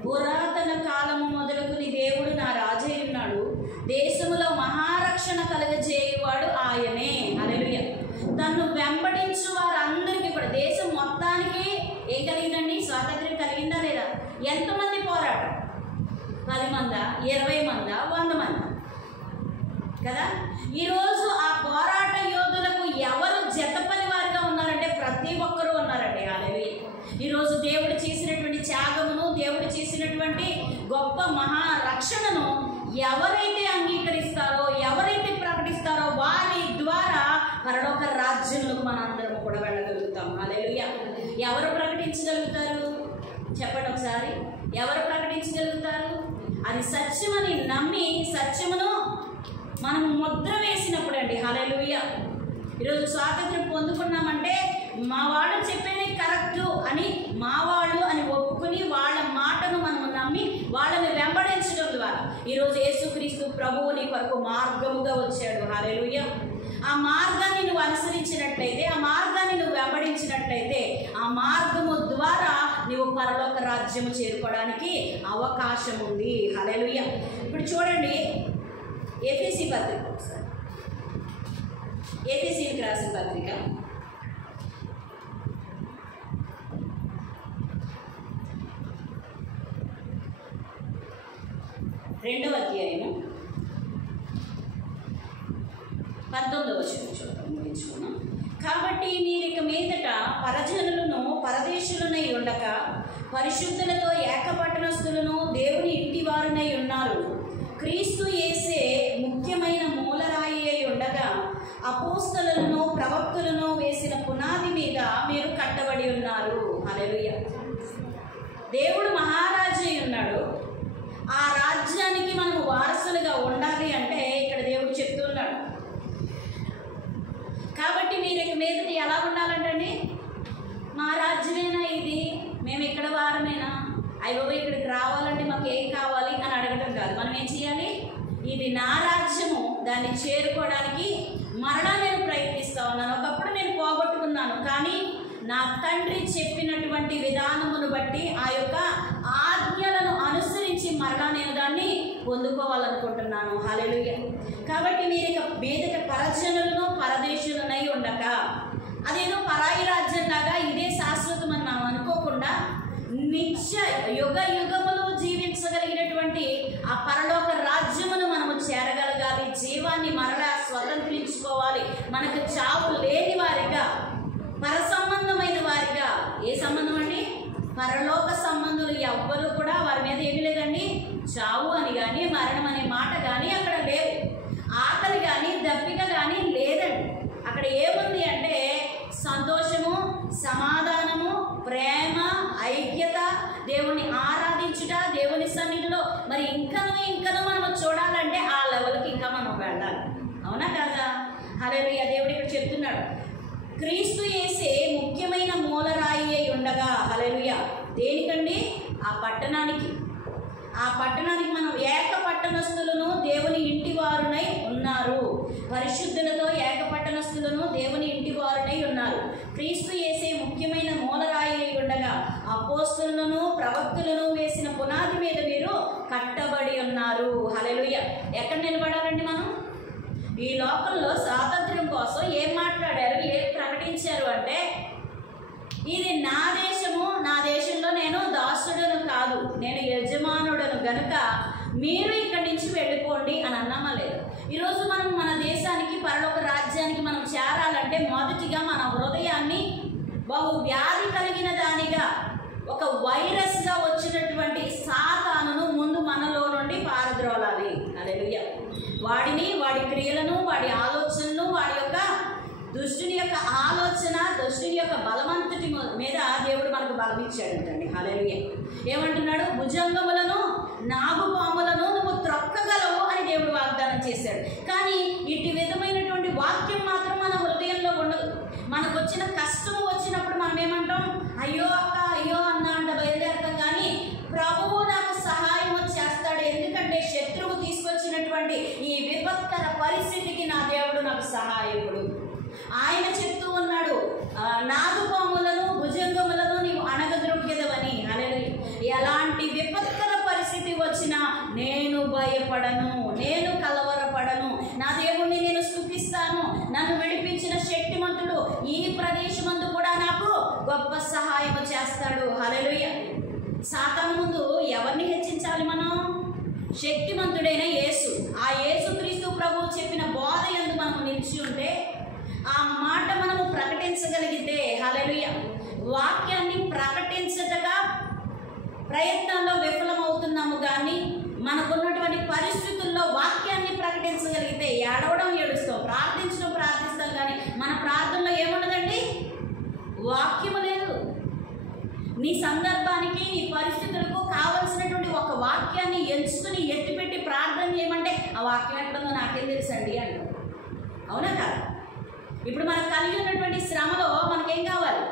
పురాతన కాలము మొదలుకుని దేవుడు నా రాజై ఉన్నాడు, దేశములో మహారక్షణ కలుగజేయువాడు ఆయనే. హల్లెలూయా. తను వెంబడించు వారందరికీ కూడా దేశం మొత్తానికి ఏం కలిగిందండి? స్వాతంత్ర్యం కలిగిందా లేదా? ఎంతమంది పోరాటం? 10 మందా, 20 మందా, 100 మందా? కదా. ఈరోజు ఆ పోరాట యోధులకు ఎవరు జతపని వారిగా ఉన్నారంటే ప్రతి ఒక్కరూ ఉన్నారండి. హల్లెలూయా. ఈరోజు దేవుడు చేసినటువంటి త్యాగమును, దేవుడు చేసినటువంటి గొప్ప మహారక్షణను ఎవరైతే అంగీకరిస్తారో, ఎవరైతే ప్రకటిస్తారో వారి ద్వారా పరలోక రాజ్యంలోకి మనందరం కూడా వెళ్ళగలుగుతాం. హల్లెలూయా. ఎవరు ప్రకటించగలుగుతారు? చెప్పండి ఒకసారి. ఎవరు ప్రకటించగలుగుతారు? అది సత్యమని నమ్మి సత్యమును మనము ముద్ర వేసినప్పుడు అండి. హల్లెలూయా. ఈరోజు స్వాతంత్ర్యం పొందుకున్నామంటే మా వాళ్ళు చెప్పేది కరెక్టు అని, మా వాళ్ళు అని ఒప్పుకుని వాళ్ళ మాటను మనము నమ్మి వాళ్ళని వెంబడించడం ద్వారా ఈరోజు యేసుక్రీస్తు ప్రభువు నీ కొరకు మార్గముగా వచ్చాడు. హల్లెలూయా. ఆ మార్గాన్ని నువ్వు అనుసరించినట్లయితే, ఆ మార్గాన్ని నువ్వు వెంబడించినట్లయితే ఆ మార్గము ద్వారా నువ్వు పరలోక రాజ్యము చేరుకోవడానికి అవకాశం ఉంది. హల్లెలూయా. ఇప్పుడు చూడండి ఎఫెసీ పత్రిక, ఎఫెసీకి రాసిన పత్రిక 2వ అధ్యాయము 19వ వచనం చూద్దాం, ముగించుకున్నాం. కాబట్టి మీరిక మీదట పరజనులను పరదేశులనై ఉండక పరిశుద్ధులతో ఏకపట్టణస్థులను దేవుని ఇంటి వారునై ఉన్నారు. క్రీస్తు యేసే ముఖ్యమైన మూలరాయి అయి ఉండగా అపోస్తలులను ప్రవక్తులను వేసిన పునాది మీద మీరు కట్టబడి ఉన్నారు. హల్లెలూయా. దేవుడు మహారాజు అయి ఉన్నాడు. ఆ రాజ్యానికి మనం వారసులుగా ఉండాలి అంటే ఇక్కడ దేవుడు చెప్తున్నాడు. కాబట్టి మీరు ఇక మీదటి ఎలా ఉండాలంటండి? మా రాజ్యమేనా ఇది, మేము ఇక్కడ వారమేనా, అయ్యో ఇక్కడికి రావాలంటే మాకు ఏం కావాలి అని అడగటం కాదు. మనం ఏం చేయాలి? ఇది నా రాజ్యము, దాన్ని చేరుకోవడానికి మరలా నేను ప్రయత్నిస్తూ ఉన్నాను. ఒకప్పుడు నేను పోగొట్టుకున్నాను, కానీ నా తండ్రి చెప్పినటువంటి విధానమును బట్టి ఆ యొక్క ఆజ్ఞలను అనుసరించి మరలా నేను దాన్ని పొందుకోవాలనుకుంటున్నాను. హల్లెలూయా. కాబట్టి మీరు ఇక మీదట పరజనులను పరదేశులనై ఉండక, అదేదో పరాయి రాజ్యం లాగా ఇదే లేకుండా నిత్య యుగ యుగములు జీవించగలిగినటువంటి ఆ పరలోక రాజ్యమును మనము చేరగలగాలి. జీవాన్ని మరలా స్వతంత్రించుకోవాలి. మనకు చావు లేని వారిగా, పర సంబంధమైన వారిగా. ఏ సంబంధం అండి? పరలోక సంబంధులు ఎవ్వరు కూడా వారి మీద ఏమీ లేదండి. చావు అని కానీ మరణం అనే మాట కానీ అక్కడ లేవు. ఆకలి కానీ దప్పిక కానీ లేదండి. అక్కడ ఏముంది అంటే సంతోషము, సమాధానము, ప్రేమ, ఐక్యత, దేవుణ్ణి ఆరాధించుట, దేవుని సన్నిధిలో. మరి ఇంకనూ మనం చూడాలంటే ఆ లెవెల్కి ఇంకా మనం వెళ్ళాలి. అవునా కాదా? హల్లెలూయా. దేవుడు ఇక్కడ చెప్తున్నాడు, క్రీస్తు యేసే ముఖ్యమైన మూలరాయి అయి ఉండగా. హల్లెలూయా. దేనికండి? ఆ పట్టణానికి మనం ఏక పట్టణస్థులను దేవుని ఇంటి వారునై ఉన్నారు. పరిశుద్ధులతో ఏక పట్టణస్థులను దేవుని ఇంటి వారునై ఉన్నారు. క్రీస్తు యేసే ముఖ్యమైన మూలరాయి అయి ఉండగా అపోస్తలులను ప్రవక్తలను వేసిన పునాది మీద మీరు కట్టబడి ఉన్నారు. హల్లెలూయా. ఎక్కడ నిలబడాలండి మనం? ఈ లోకంలో స్వాతంత్ర్యం కోసం ఏం మాట్లాడారు, ఏం ప్రకటించారు అంటే, ఇది నా దేశము, నా దేశంలో నేను దాసుడును కాదు, నేను యజమానుడను గనుక మీరు ఇక్కడి నుంచి వెళ్ళిపోండి అని అన్నామా లేదు? ఈరోజు మనం మన దేశానికి, పరలోక రాజ్యానికి మనం చేరాలంటే మొదటిగా మన హృదయాన్ని బహు వ్యాధి కలిగిన దానిగా, ఒక వైరస్గా వచ్చినటువంటి సాతానును ముందు మనలో నుండి పారద్రోలాలి. హల్లెలూయా. వాడి క్రియలను, వాడి ఆలోచనలను, వాడి యొక్క దుష్టుని యొక్క ఆలోచన, దుష్టుని యొక్క బలవంతుటి మీద దేవుడు మనకు బలం ఇచ్చాడంటండి. హల్లెలూయా. ఏమంటున్నాడు? భుజంగములను, నాగుపాములను నువ్వు త్రొక్కగలవు అని దేవుడు వాగ్దానం చేశాడు. కానీ ఇటు విధమైనటువంటి వాక్యం మాత్రం మన హృదయంలో ఉండదు. మనకు వచ్చిన కష్టము వచ్చినప్పుడు మనం ఏమంటాం? అయ్యో అక్క, అయ్యో అన్న అంట బయలుదేరతాం. కానీ ప్రభువు నాకు సహాయం చేస్తాడు. ఎందుకంటే శత్రువు తీసుకొచ్చినటువంటి ఈ విపత్కర పరిస్థితికి నా దేవుడు నాకు సహాయకుడు. ఆయన చెప్తూ ఉన్నాడు, నాగుపాములను, భుజంగములను నీవు అణగద్రొక్కెదవని. హల్లెలూయా. ఎలాంటి విపత్కర పరిస్థితి వచ్చినా నేను భయపడను, నేను కలవరపడను. నా దేవుణ్ణి నేను స్తుతిస్తాను. నన్ను విడిపించిన శక్తిమంతుడు ఈ ప్రదేశమందు కూడా నాకు గొప్ప సహాయం చేస్తాడు. హల్లెలూయా. సాతాను ముందు ఎవరిని హెచ్చించాలి మనం? శక్తిమంతుడైన యేసు. ఆ యేసుక్రీస్తు ప్రభువు చెప్పిన బోధ యందు మనము నిలిచి ఉంటే, ఆ మాట మనము ప్రకటించగలిగితే, హల్లెలూయా, వాక్యాన్ని ప్రకటించటగా ప్రయత్నాల్లో విఫలమవుతున్నాము. కానీ మనకున్నటువంటి పరిస్థితుల్లో వాక్యాన్ని ప్రకటించగలిగితే, ఏడవడం ఏడుస్తాం, ప్రార్థించడం ప్రార్థిస్తాం. కానీ మన ప్రార్థనలో ఏముండదండి? వాక్యము లేదు. నీ సందర్భానికి, నీ పరిస్థితులకు కావలసినటువంటి ఒక వాక్యాన్ని ఎంచుకుని ఎత్తిపెట్టి ప్రార్థన చేయమంటే ఆ వాక్యం ఎక్కడుందో నాకేం తెలుసండి అంటాం. అవునా కాదు? ఇప్పుడు మనకు కలిగి ఉన్నటువంటి శ్రమలో మనకేం కావాలి?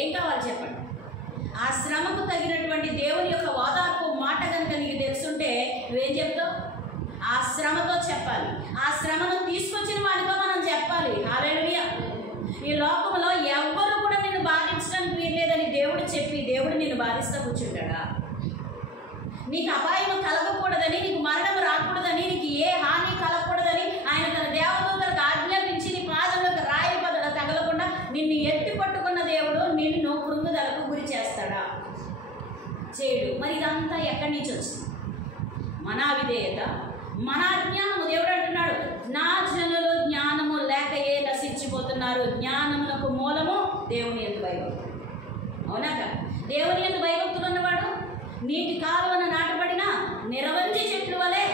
ఏం కావాలి చెప్పండి? ఆ శ్రమకు తగినటువంటి దేవుని యొక్క ఓదార్పు మాట కనుక నీకు తెలుసుంటే నువ్వేం చెప్తావు? ఆ శ్రమతో చెప్పాలి. ఆ శ్రమను తీసుకొచ్చిన వాడితో మనం చెప్పాలి. హల్లెలూయా. ఈ లోకంలో ఎవ్వరు కూడా నిన్ను బాధించడానికి వీల్లేదని దేవుడు చెప్పి, దేవుడు నిన్ను బాధిస్తూ కూర్చుంటాడా? నీకు అపాయం కలగకూడదని, నీకు మరణం రాకూడదని, నీకు ఏ హాని కలగకూడదని ఆయన తన దేవదూతలకు ఆజ్ఞాపించి నీ పాదంలోకి రాయి తగలకుండా నిన్ను ఎత్తి పట్టుకున్న దేవుడు నిన్ను కృంగుదలకు గురి చేస్తాడా? చేయడు. మరి ఇదంతా ఎక్కడి నుంచి వచ్చింది? మన అవిధేయత, మన అజ్ఞానము. దేవుడు అంటున్నాడు, నా జనులు జ్ఞానము లేకయే నశించిపోతున్నారు. జ్ఞానమునకు మూలము దేవుని యందు భయభక్తులు. అవునాక? దేవుని యందు భయభక్తులు ఉన్నవాడు నీటి కాలువన నాటబడిన నిరవంజి చెట్లు వలె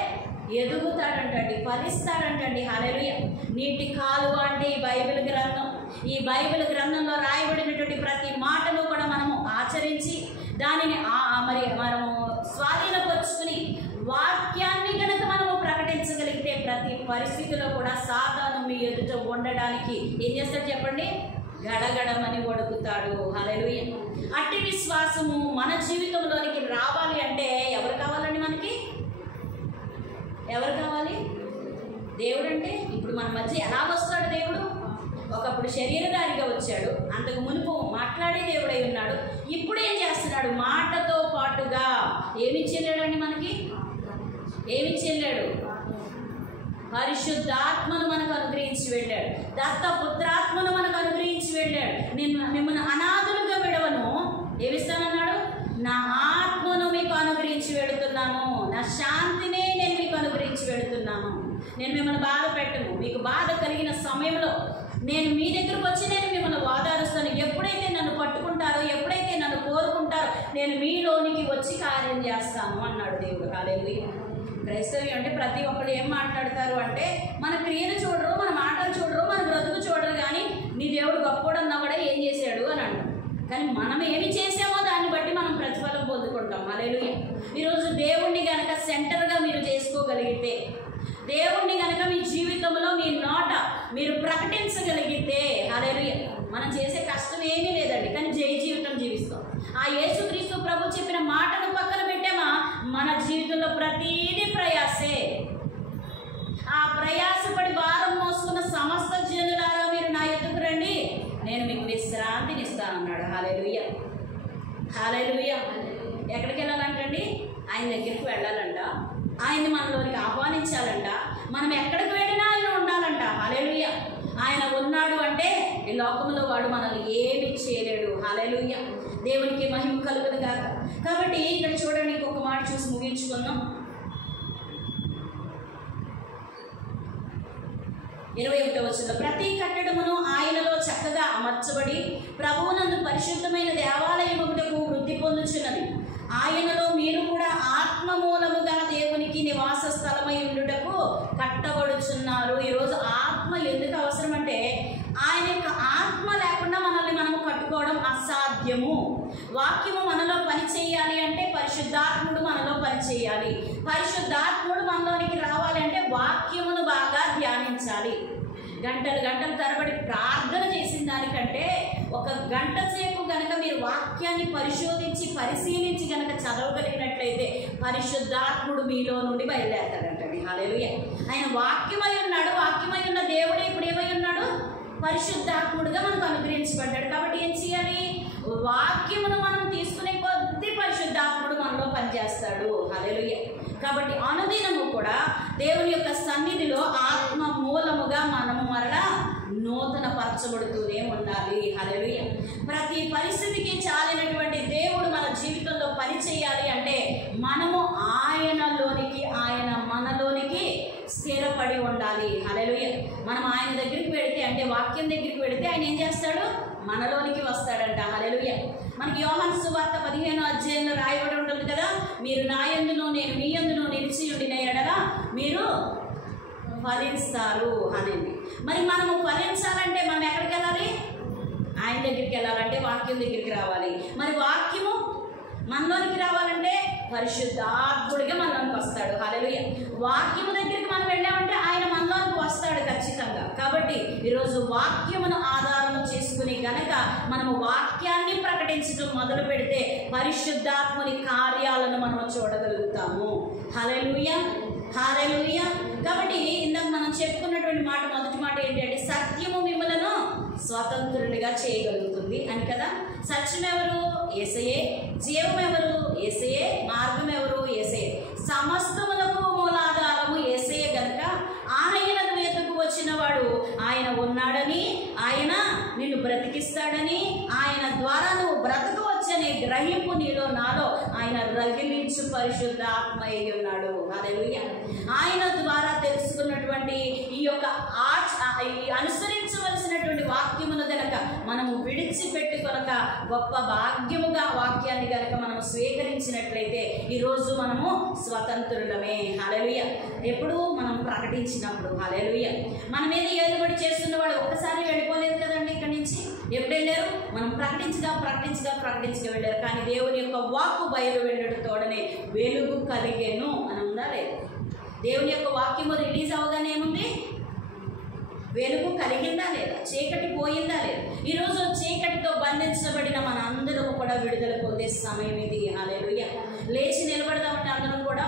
ఎదుగుతాడంటండి, ఫలిస్తాడంటండి. హల్లెలూయా. నీటి కాలువ అంటే ఈ బైబిల్ గ్రంథం. ఈ బైబిల్ గ్రంథంలో రాయబడినటువంటి ప్రతి మాటను కూడా మనము ఆచరించి దానిని మనము స్వాధీనపరుచుకుని వాక్యాన్ని కనుక మనము ప్రకటించగలిగితే ప్రతి పరిస్థితిలో కూడా సాతాను మీ ఎదుట ఉండడానికి ఏం చేస్తాడు చెప్పండి? గడగడమని వణుకుతాడు. హల్లెలూయా. అట్టి విశ్వాసము మన జీవితంలోనికి రావాలి అంటే ఎవరు కావాలండి? మనకి ఎవరు కావాలి? దేవుడు. అంటే ఇప్పుడు మన మధ్య ఎలా వస్తాడు దేవుడు? ఒకప్పుడు శరీరధారిగా వచ్చాడు, అంతకు మునుపు మాట్లాడే దేవుడై ఉన్నాడు. ఇప్పుడు ఏం చేస్తున్నాడు? మాటతో పాటుగా ఏమిచ్చి వెళ్ళాడండి మనకి? ఏమిచ్చి వెళ్ళాడు? పరిశుద్ధాత్మను మనకు అనుగ్రహించి వెళ్ళాడు. దత్తపుత్రాత్మను మనకు అనుగ్రహించి వెళ్ళాడు. మిమ్మల్ని అనాథులుగా విడవను, నేను మిమ్మల్ని బాధ పెట్టను. మీకు బాధ కలిగిన సమయంలో నేను మీ దగ్గరకు వచ్చి నేను మిమ్మల్ని ఓదారుస్తాను. ఎప్పుడైతే నన్ను పట్టుకుంటారో, ఎప్పుడైతే నన్ను కోరుకుంటారో, నేను మీలోనికి వచ్చి కార్యం చేస్తాను అన్నాడు దేవుడు. హల్లెలూయా. క్రైస్తవ్యం అంటే ప్రతి ఒక్కరు ఏం మాట్లాడతారు అంటే మన క్రియలు చూడరు, మన మాటలు చూడరు, మన బ్రతుకు చూడరు, కానీ నీ దేవుడు గొప్పోడన్నా కూడా ఏం చేశాడు అని అంటారు. కానీ మనం ఏమి చేసామో దాన్ని బట్టి మనం ప్రతిఫలం పొందుకుంటాం. హల్లెలూయా. ఈరోజు దేవుణ్ణి కనుక సెంటర్గా మీరు చేసుకోగలిగితే, దేవుణ్ణి కనుక మీ జీవితంలో మీ నోట మీరు ప్రకటించగలిగితే, హల్లెలూయా, మనం చేసే కష్టం ఏమీ లేదండి, కానీ జయ జీవితం జీవిస్తాం. ఆ యేసుక్రీస్తు ప్రభు చెప్పిన మాటను పక్కన పెట్టామా, మన జీవితంలో ప్రతీది ప్రయాసే. ఆ ప్రయాసపడి భారం మోసుకున్న సమస్త జనులారా మీరు నా ఎదుకు రండి, నేను మీకు విశ్రాంతిని ఇస్తానన్నాడు. హల్లెలూయా. హల్లెలూయా. ఎక్కడికి వెళ్ళాలంటండి? ఆయన దగ్గరికి వెళ్ళాలంట, ఆయన్ని మనలోనికి ఆహ్వానించాలంట, మనం ఎక్కడికి వెళ్ళినా ఆయన ఉండాలంట. హల్లెలూయా. ఆయన ఉన్నాడు అంటే ఈ లోకంలో వాడు మనల్ని ఏమి చేయలేడు. హల్లెలూయా. దేవునికి మహిమ కలుగును గాక. కాబట్టి ఇక్కడ చూడండి, ఇంకొక మాట చూసి ముగించుకుందాం. 21వ వచనంలో, ప్రతి కట్టడమును ఆయనలో చక్కగా అమర్చబడి ప్రభువునందు పరిశుద్ధమైన దేవాలయముకు వృద్ధి పొందుచున్నది. ఆయనలో మీరు కూడా ఆత్మ మూలముగా దేవునికి నివాస స్థలమై ఉండుటకు కట్టబడుచున్నారు. ఈరోజు ఆత్మ ఎందుకు అవసరం అంటే, ఆయన యొక్క ఆత్మ లేకుండా మనల్ని మనము కట్టుకోవడం అసాధ్యము. వాక్యము మనలో పనిచేయాలి అంటే పరిశుద్ధాత్ముడు మనలో పనిచేయాలి. పరిశుద్ధాత్ముడు మనలోనికి రావాలి అంటే వాక్యమును బాగా ధ్యానించాలి. గంటలు గంటల తరబడి ప్రార్థన చేసిన దానికంటే ఒక గంట సేపు కనుక మీరు వాక్యాన్ని పరిశోధించి పరిశీలించి కనుక చదవగలిగినట్లయితే పరిశుద్ధాత్ముడు మీలో నుండి బయలుదేరతాడంటండి. హల్లెలూయా. ఆయన వాక్యమై ఉన్నాడు. వాక్యమై ఉన్న దేవుడే ఇప్పుడు ఏమై ఉన్నాడు? పరిశుద్ధాత్ముడుగా మనకు అనుగ్రహించబడ్డాడు. కాబట్టి ఏం చేయాలి? వాక్యమును మనం తీసుకునే కొద్దీ పరిశుద్ధాత్ముడు మనలో పనిచేస్తాడు. హల్లెలూయా. కాబట్టి అనుదినము కూడా దేవుని యొక్క సన్నిధిలో ఆత్మ మూలముగా మనము మరలా నూతన పరచబడుతూనే ఉండాలి. హల్లెలూయా. ప్రతి పరిస్థితికి చాలినటువంటి దేవుడు మన జీవితంలో పని చేయాలి అంటే మనము ఆయనలోనికి, ఆయన మనలోనికి స్థిరపడి ఉండాలి. హల్లెలూయా. మనం ఆయన దగ్గరికి వెళితే, అంటే వాక్యం దగ్గరికి వెళితే ఆయన ఏం చేస్తాడు? మనలోనికి వస్తాడంట. హల్లెలూయా. మనకి యోహాను సువార్త 15వ అధ్యాయంలో రాయబడి ఉంటుంది కదా, మీరు నా యందును నేను మీ యందును నిలిచి ఉండిన యెడల మీరు ఫలిస్తారు అనేది. మరి మనము ఫలించాలంటే మనం ఎక్కడికి వెళ్ళాలి? ఆయన దగ్గరికి వెళ్ళాలంటే వాక్యం దగ్గరికి రావాలి. మరి వాక్యము మనలోనికి రావాలంటే పరిశుద్ధాత్ముడిగా మనలోనికి వస్తాడు. హల్లెలూయా. వాక్యము దగ్గరికి మనం వెళ్ళామంటే ఆయన మనలోనికి వస్తాడు ఖచ్చితంగా. కాబట్టి ఈరోజు వాక్యమును ఆధారం చేసుకుని గనక మనము వాక్యాన్ని ప్రకటించడం మొదలు పెడితే పరిశుద్ధాత్ముని కార్యాలను మనం చూడగలుగుతాము. హల్లెలూయా. హల్లెలూయా. కాబట్టి ఇందాక మనం చెప్పుకున్నటువంటి మాట, మొదటి మాట ఏంటంటే సత్యము మిమ్మలను స్వతంత్రులుగా చేయగలుగుతుంది అని కదా. సత్యం ఎవరు? యేసయ్యే. జీవం ఎవరు? యేసయ్యే. మార్గం ఎవరు? యేసయ్యే. సమస్తములకు మూలాధారము యేసయ్యే గనుక ఆయన ఎదుకు వచ్చిన వాడు ఆయన ఉన్నాడని, ఆయన నిన్ను బ్రతికిస్తాడని, ఆయన ద్వారా నువ్వు బ్రతకవచ్చనే గ్రహింపు నీలో నాలో ఆయన రగిలించు పరిశుద్ధ ఆత్మ అయి ఉన్నాడు. హల్లెలూయా. ఆయన ద్వారా తెలుసుకున్నటువంటి ఈ యొక్క అనుసరించవలసినటువంటి వాక్యమును గనక మనము విడిచిపెట్టుకొనక గొప్ప భాగ్యముగా వాక్యాన్ని గనక మనం స్వీకరించినట్లయితే ఈరోజు మనము స్వతంత్రులమే. హల్లెలూయా. ఎప్పుడు మనం ప్రకటించినప్పుడు. హల్లెలూయా. మన మీద ఏలుబడి చేస్తున్న వాడు ఒక్కసారి వెళ్ళిపోలేదు కదండి ఇక్కడి నుంచి. ఎప్పుడు వెళ్ళారు? మనం ప్రకటించగా వెళ్ళారు. కానీ దేవుని యొక్క వాక్కు బయలు వెళ్ళడం తోడనే వెలుగు కలిగేను అని ఉందా లేదు? దేవుని యొక్క వాక్యము రిలీజ్ అవగానే ఏముంది? వెలుగు కలిగిందా లేదా? చీకటి పోయిందా లేదా? ఈరోజు చీకటితో బంధించబడిన మన అందరము కూడా విడుదల పొందే సమయం ఇది. హల్లెలూయా. లేచి నిలబడదామంటే అందరం కూడా,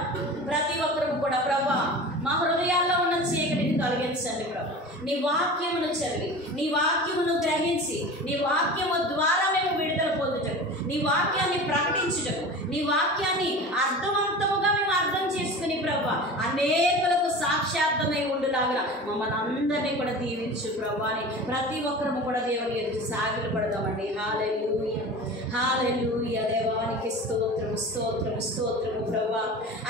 ప్రతి ఒక్కరు కూడా, ప్రభా మా హృదయాల్లో ఉన్న చీకటిని తొలగించండి ప్రభా. నీ వాక్యమును చదివి, నీ వాక్యమును గ్రహించి, నీ వాక్యము ద్వారా మేము విడుదల పొందుటకు, నీ వాక్యాన్ని ప్రకటించుటకు, నీ వాక్యాన్ని అర్థవంతముగా మేము అర్థం చేసుకుని ప్రభా అనేకులకు సాక్షి సాక్ష్యార్థమై ఉండులాగా మమ్మల్ని అందరినీ కూడా దీవించు ప్రభా అని ప్రతి ఒక్కరము కూడా దేవుని ఎదుటి సాగిలు పడదామండి. హల్లెలూయా హల్లెలూయా. దేవానికి స్తోత్రము స్తోత్రము స్తోత్రము ప్రభా.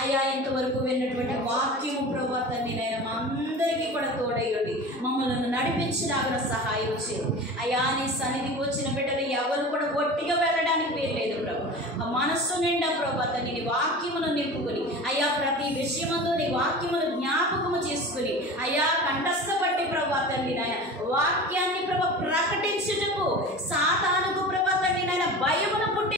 అయ్యా ఇంతవరకు విన్నటువంటి వాక్యము ప్రభా తండ్రి నేను మా అందరికీ కూడా తోడయ్యండి, మమ్మల్ని నడిపించడానికి సహాయం చేయండి. అయ్యా నీ సన్నిధికి వచ్చిన బిడ్డలు ఎవరు కూడా ఒట్టిగా వెళ్ళడానికి వీల్లేదు ప్రభా. ఆ మనస్సు నిండా ప్రభా తండ్రి నీ వాక్యమును నింపుకొని అయ్యా ప్రతి విషయమందు నీ వాక్యమును జ్ఞాపకము చేసుకుని అయ్యా కంఠస్థపట్టి ప్రభా తండ్రి నాయన వాక్యాన్ని ప్రభా ప్రకటించుటకు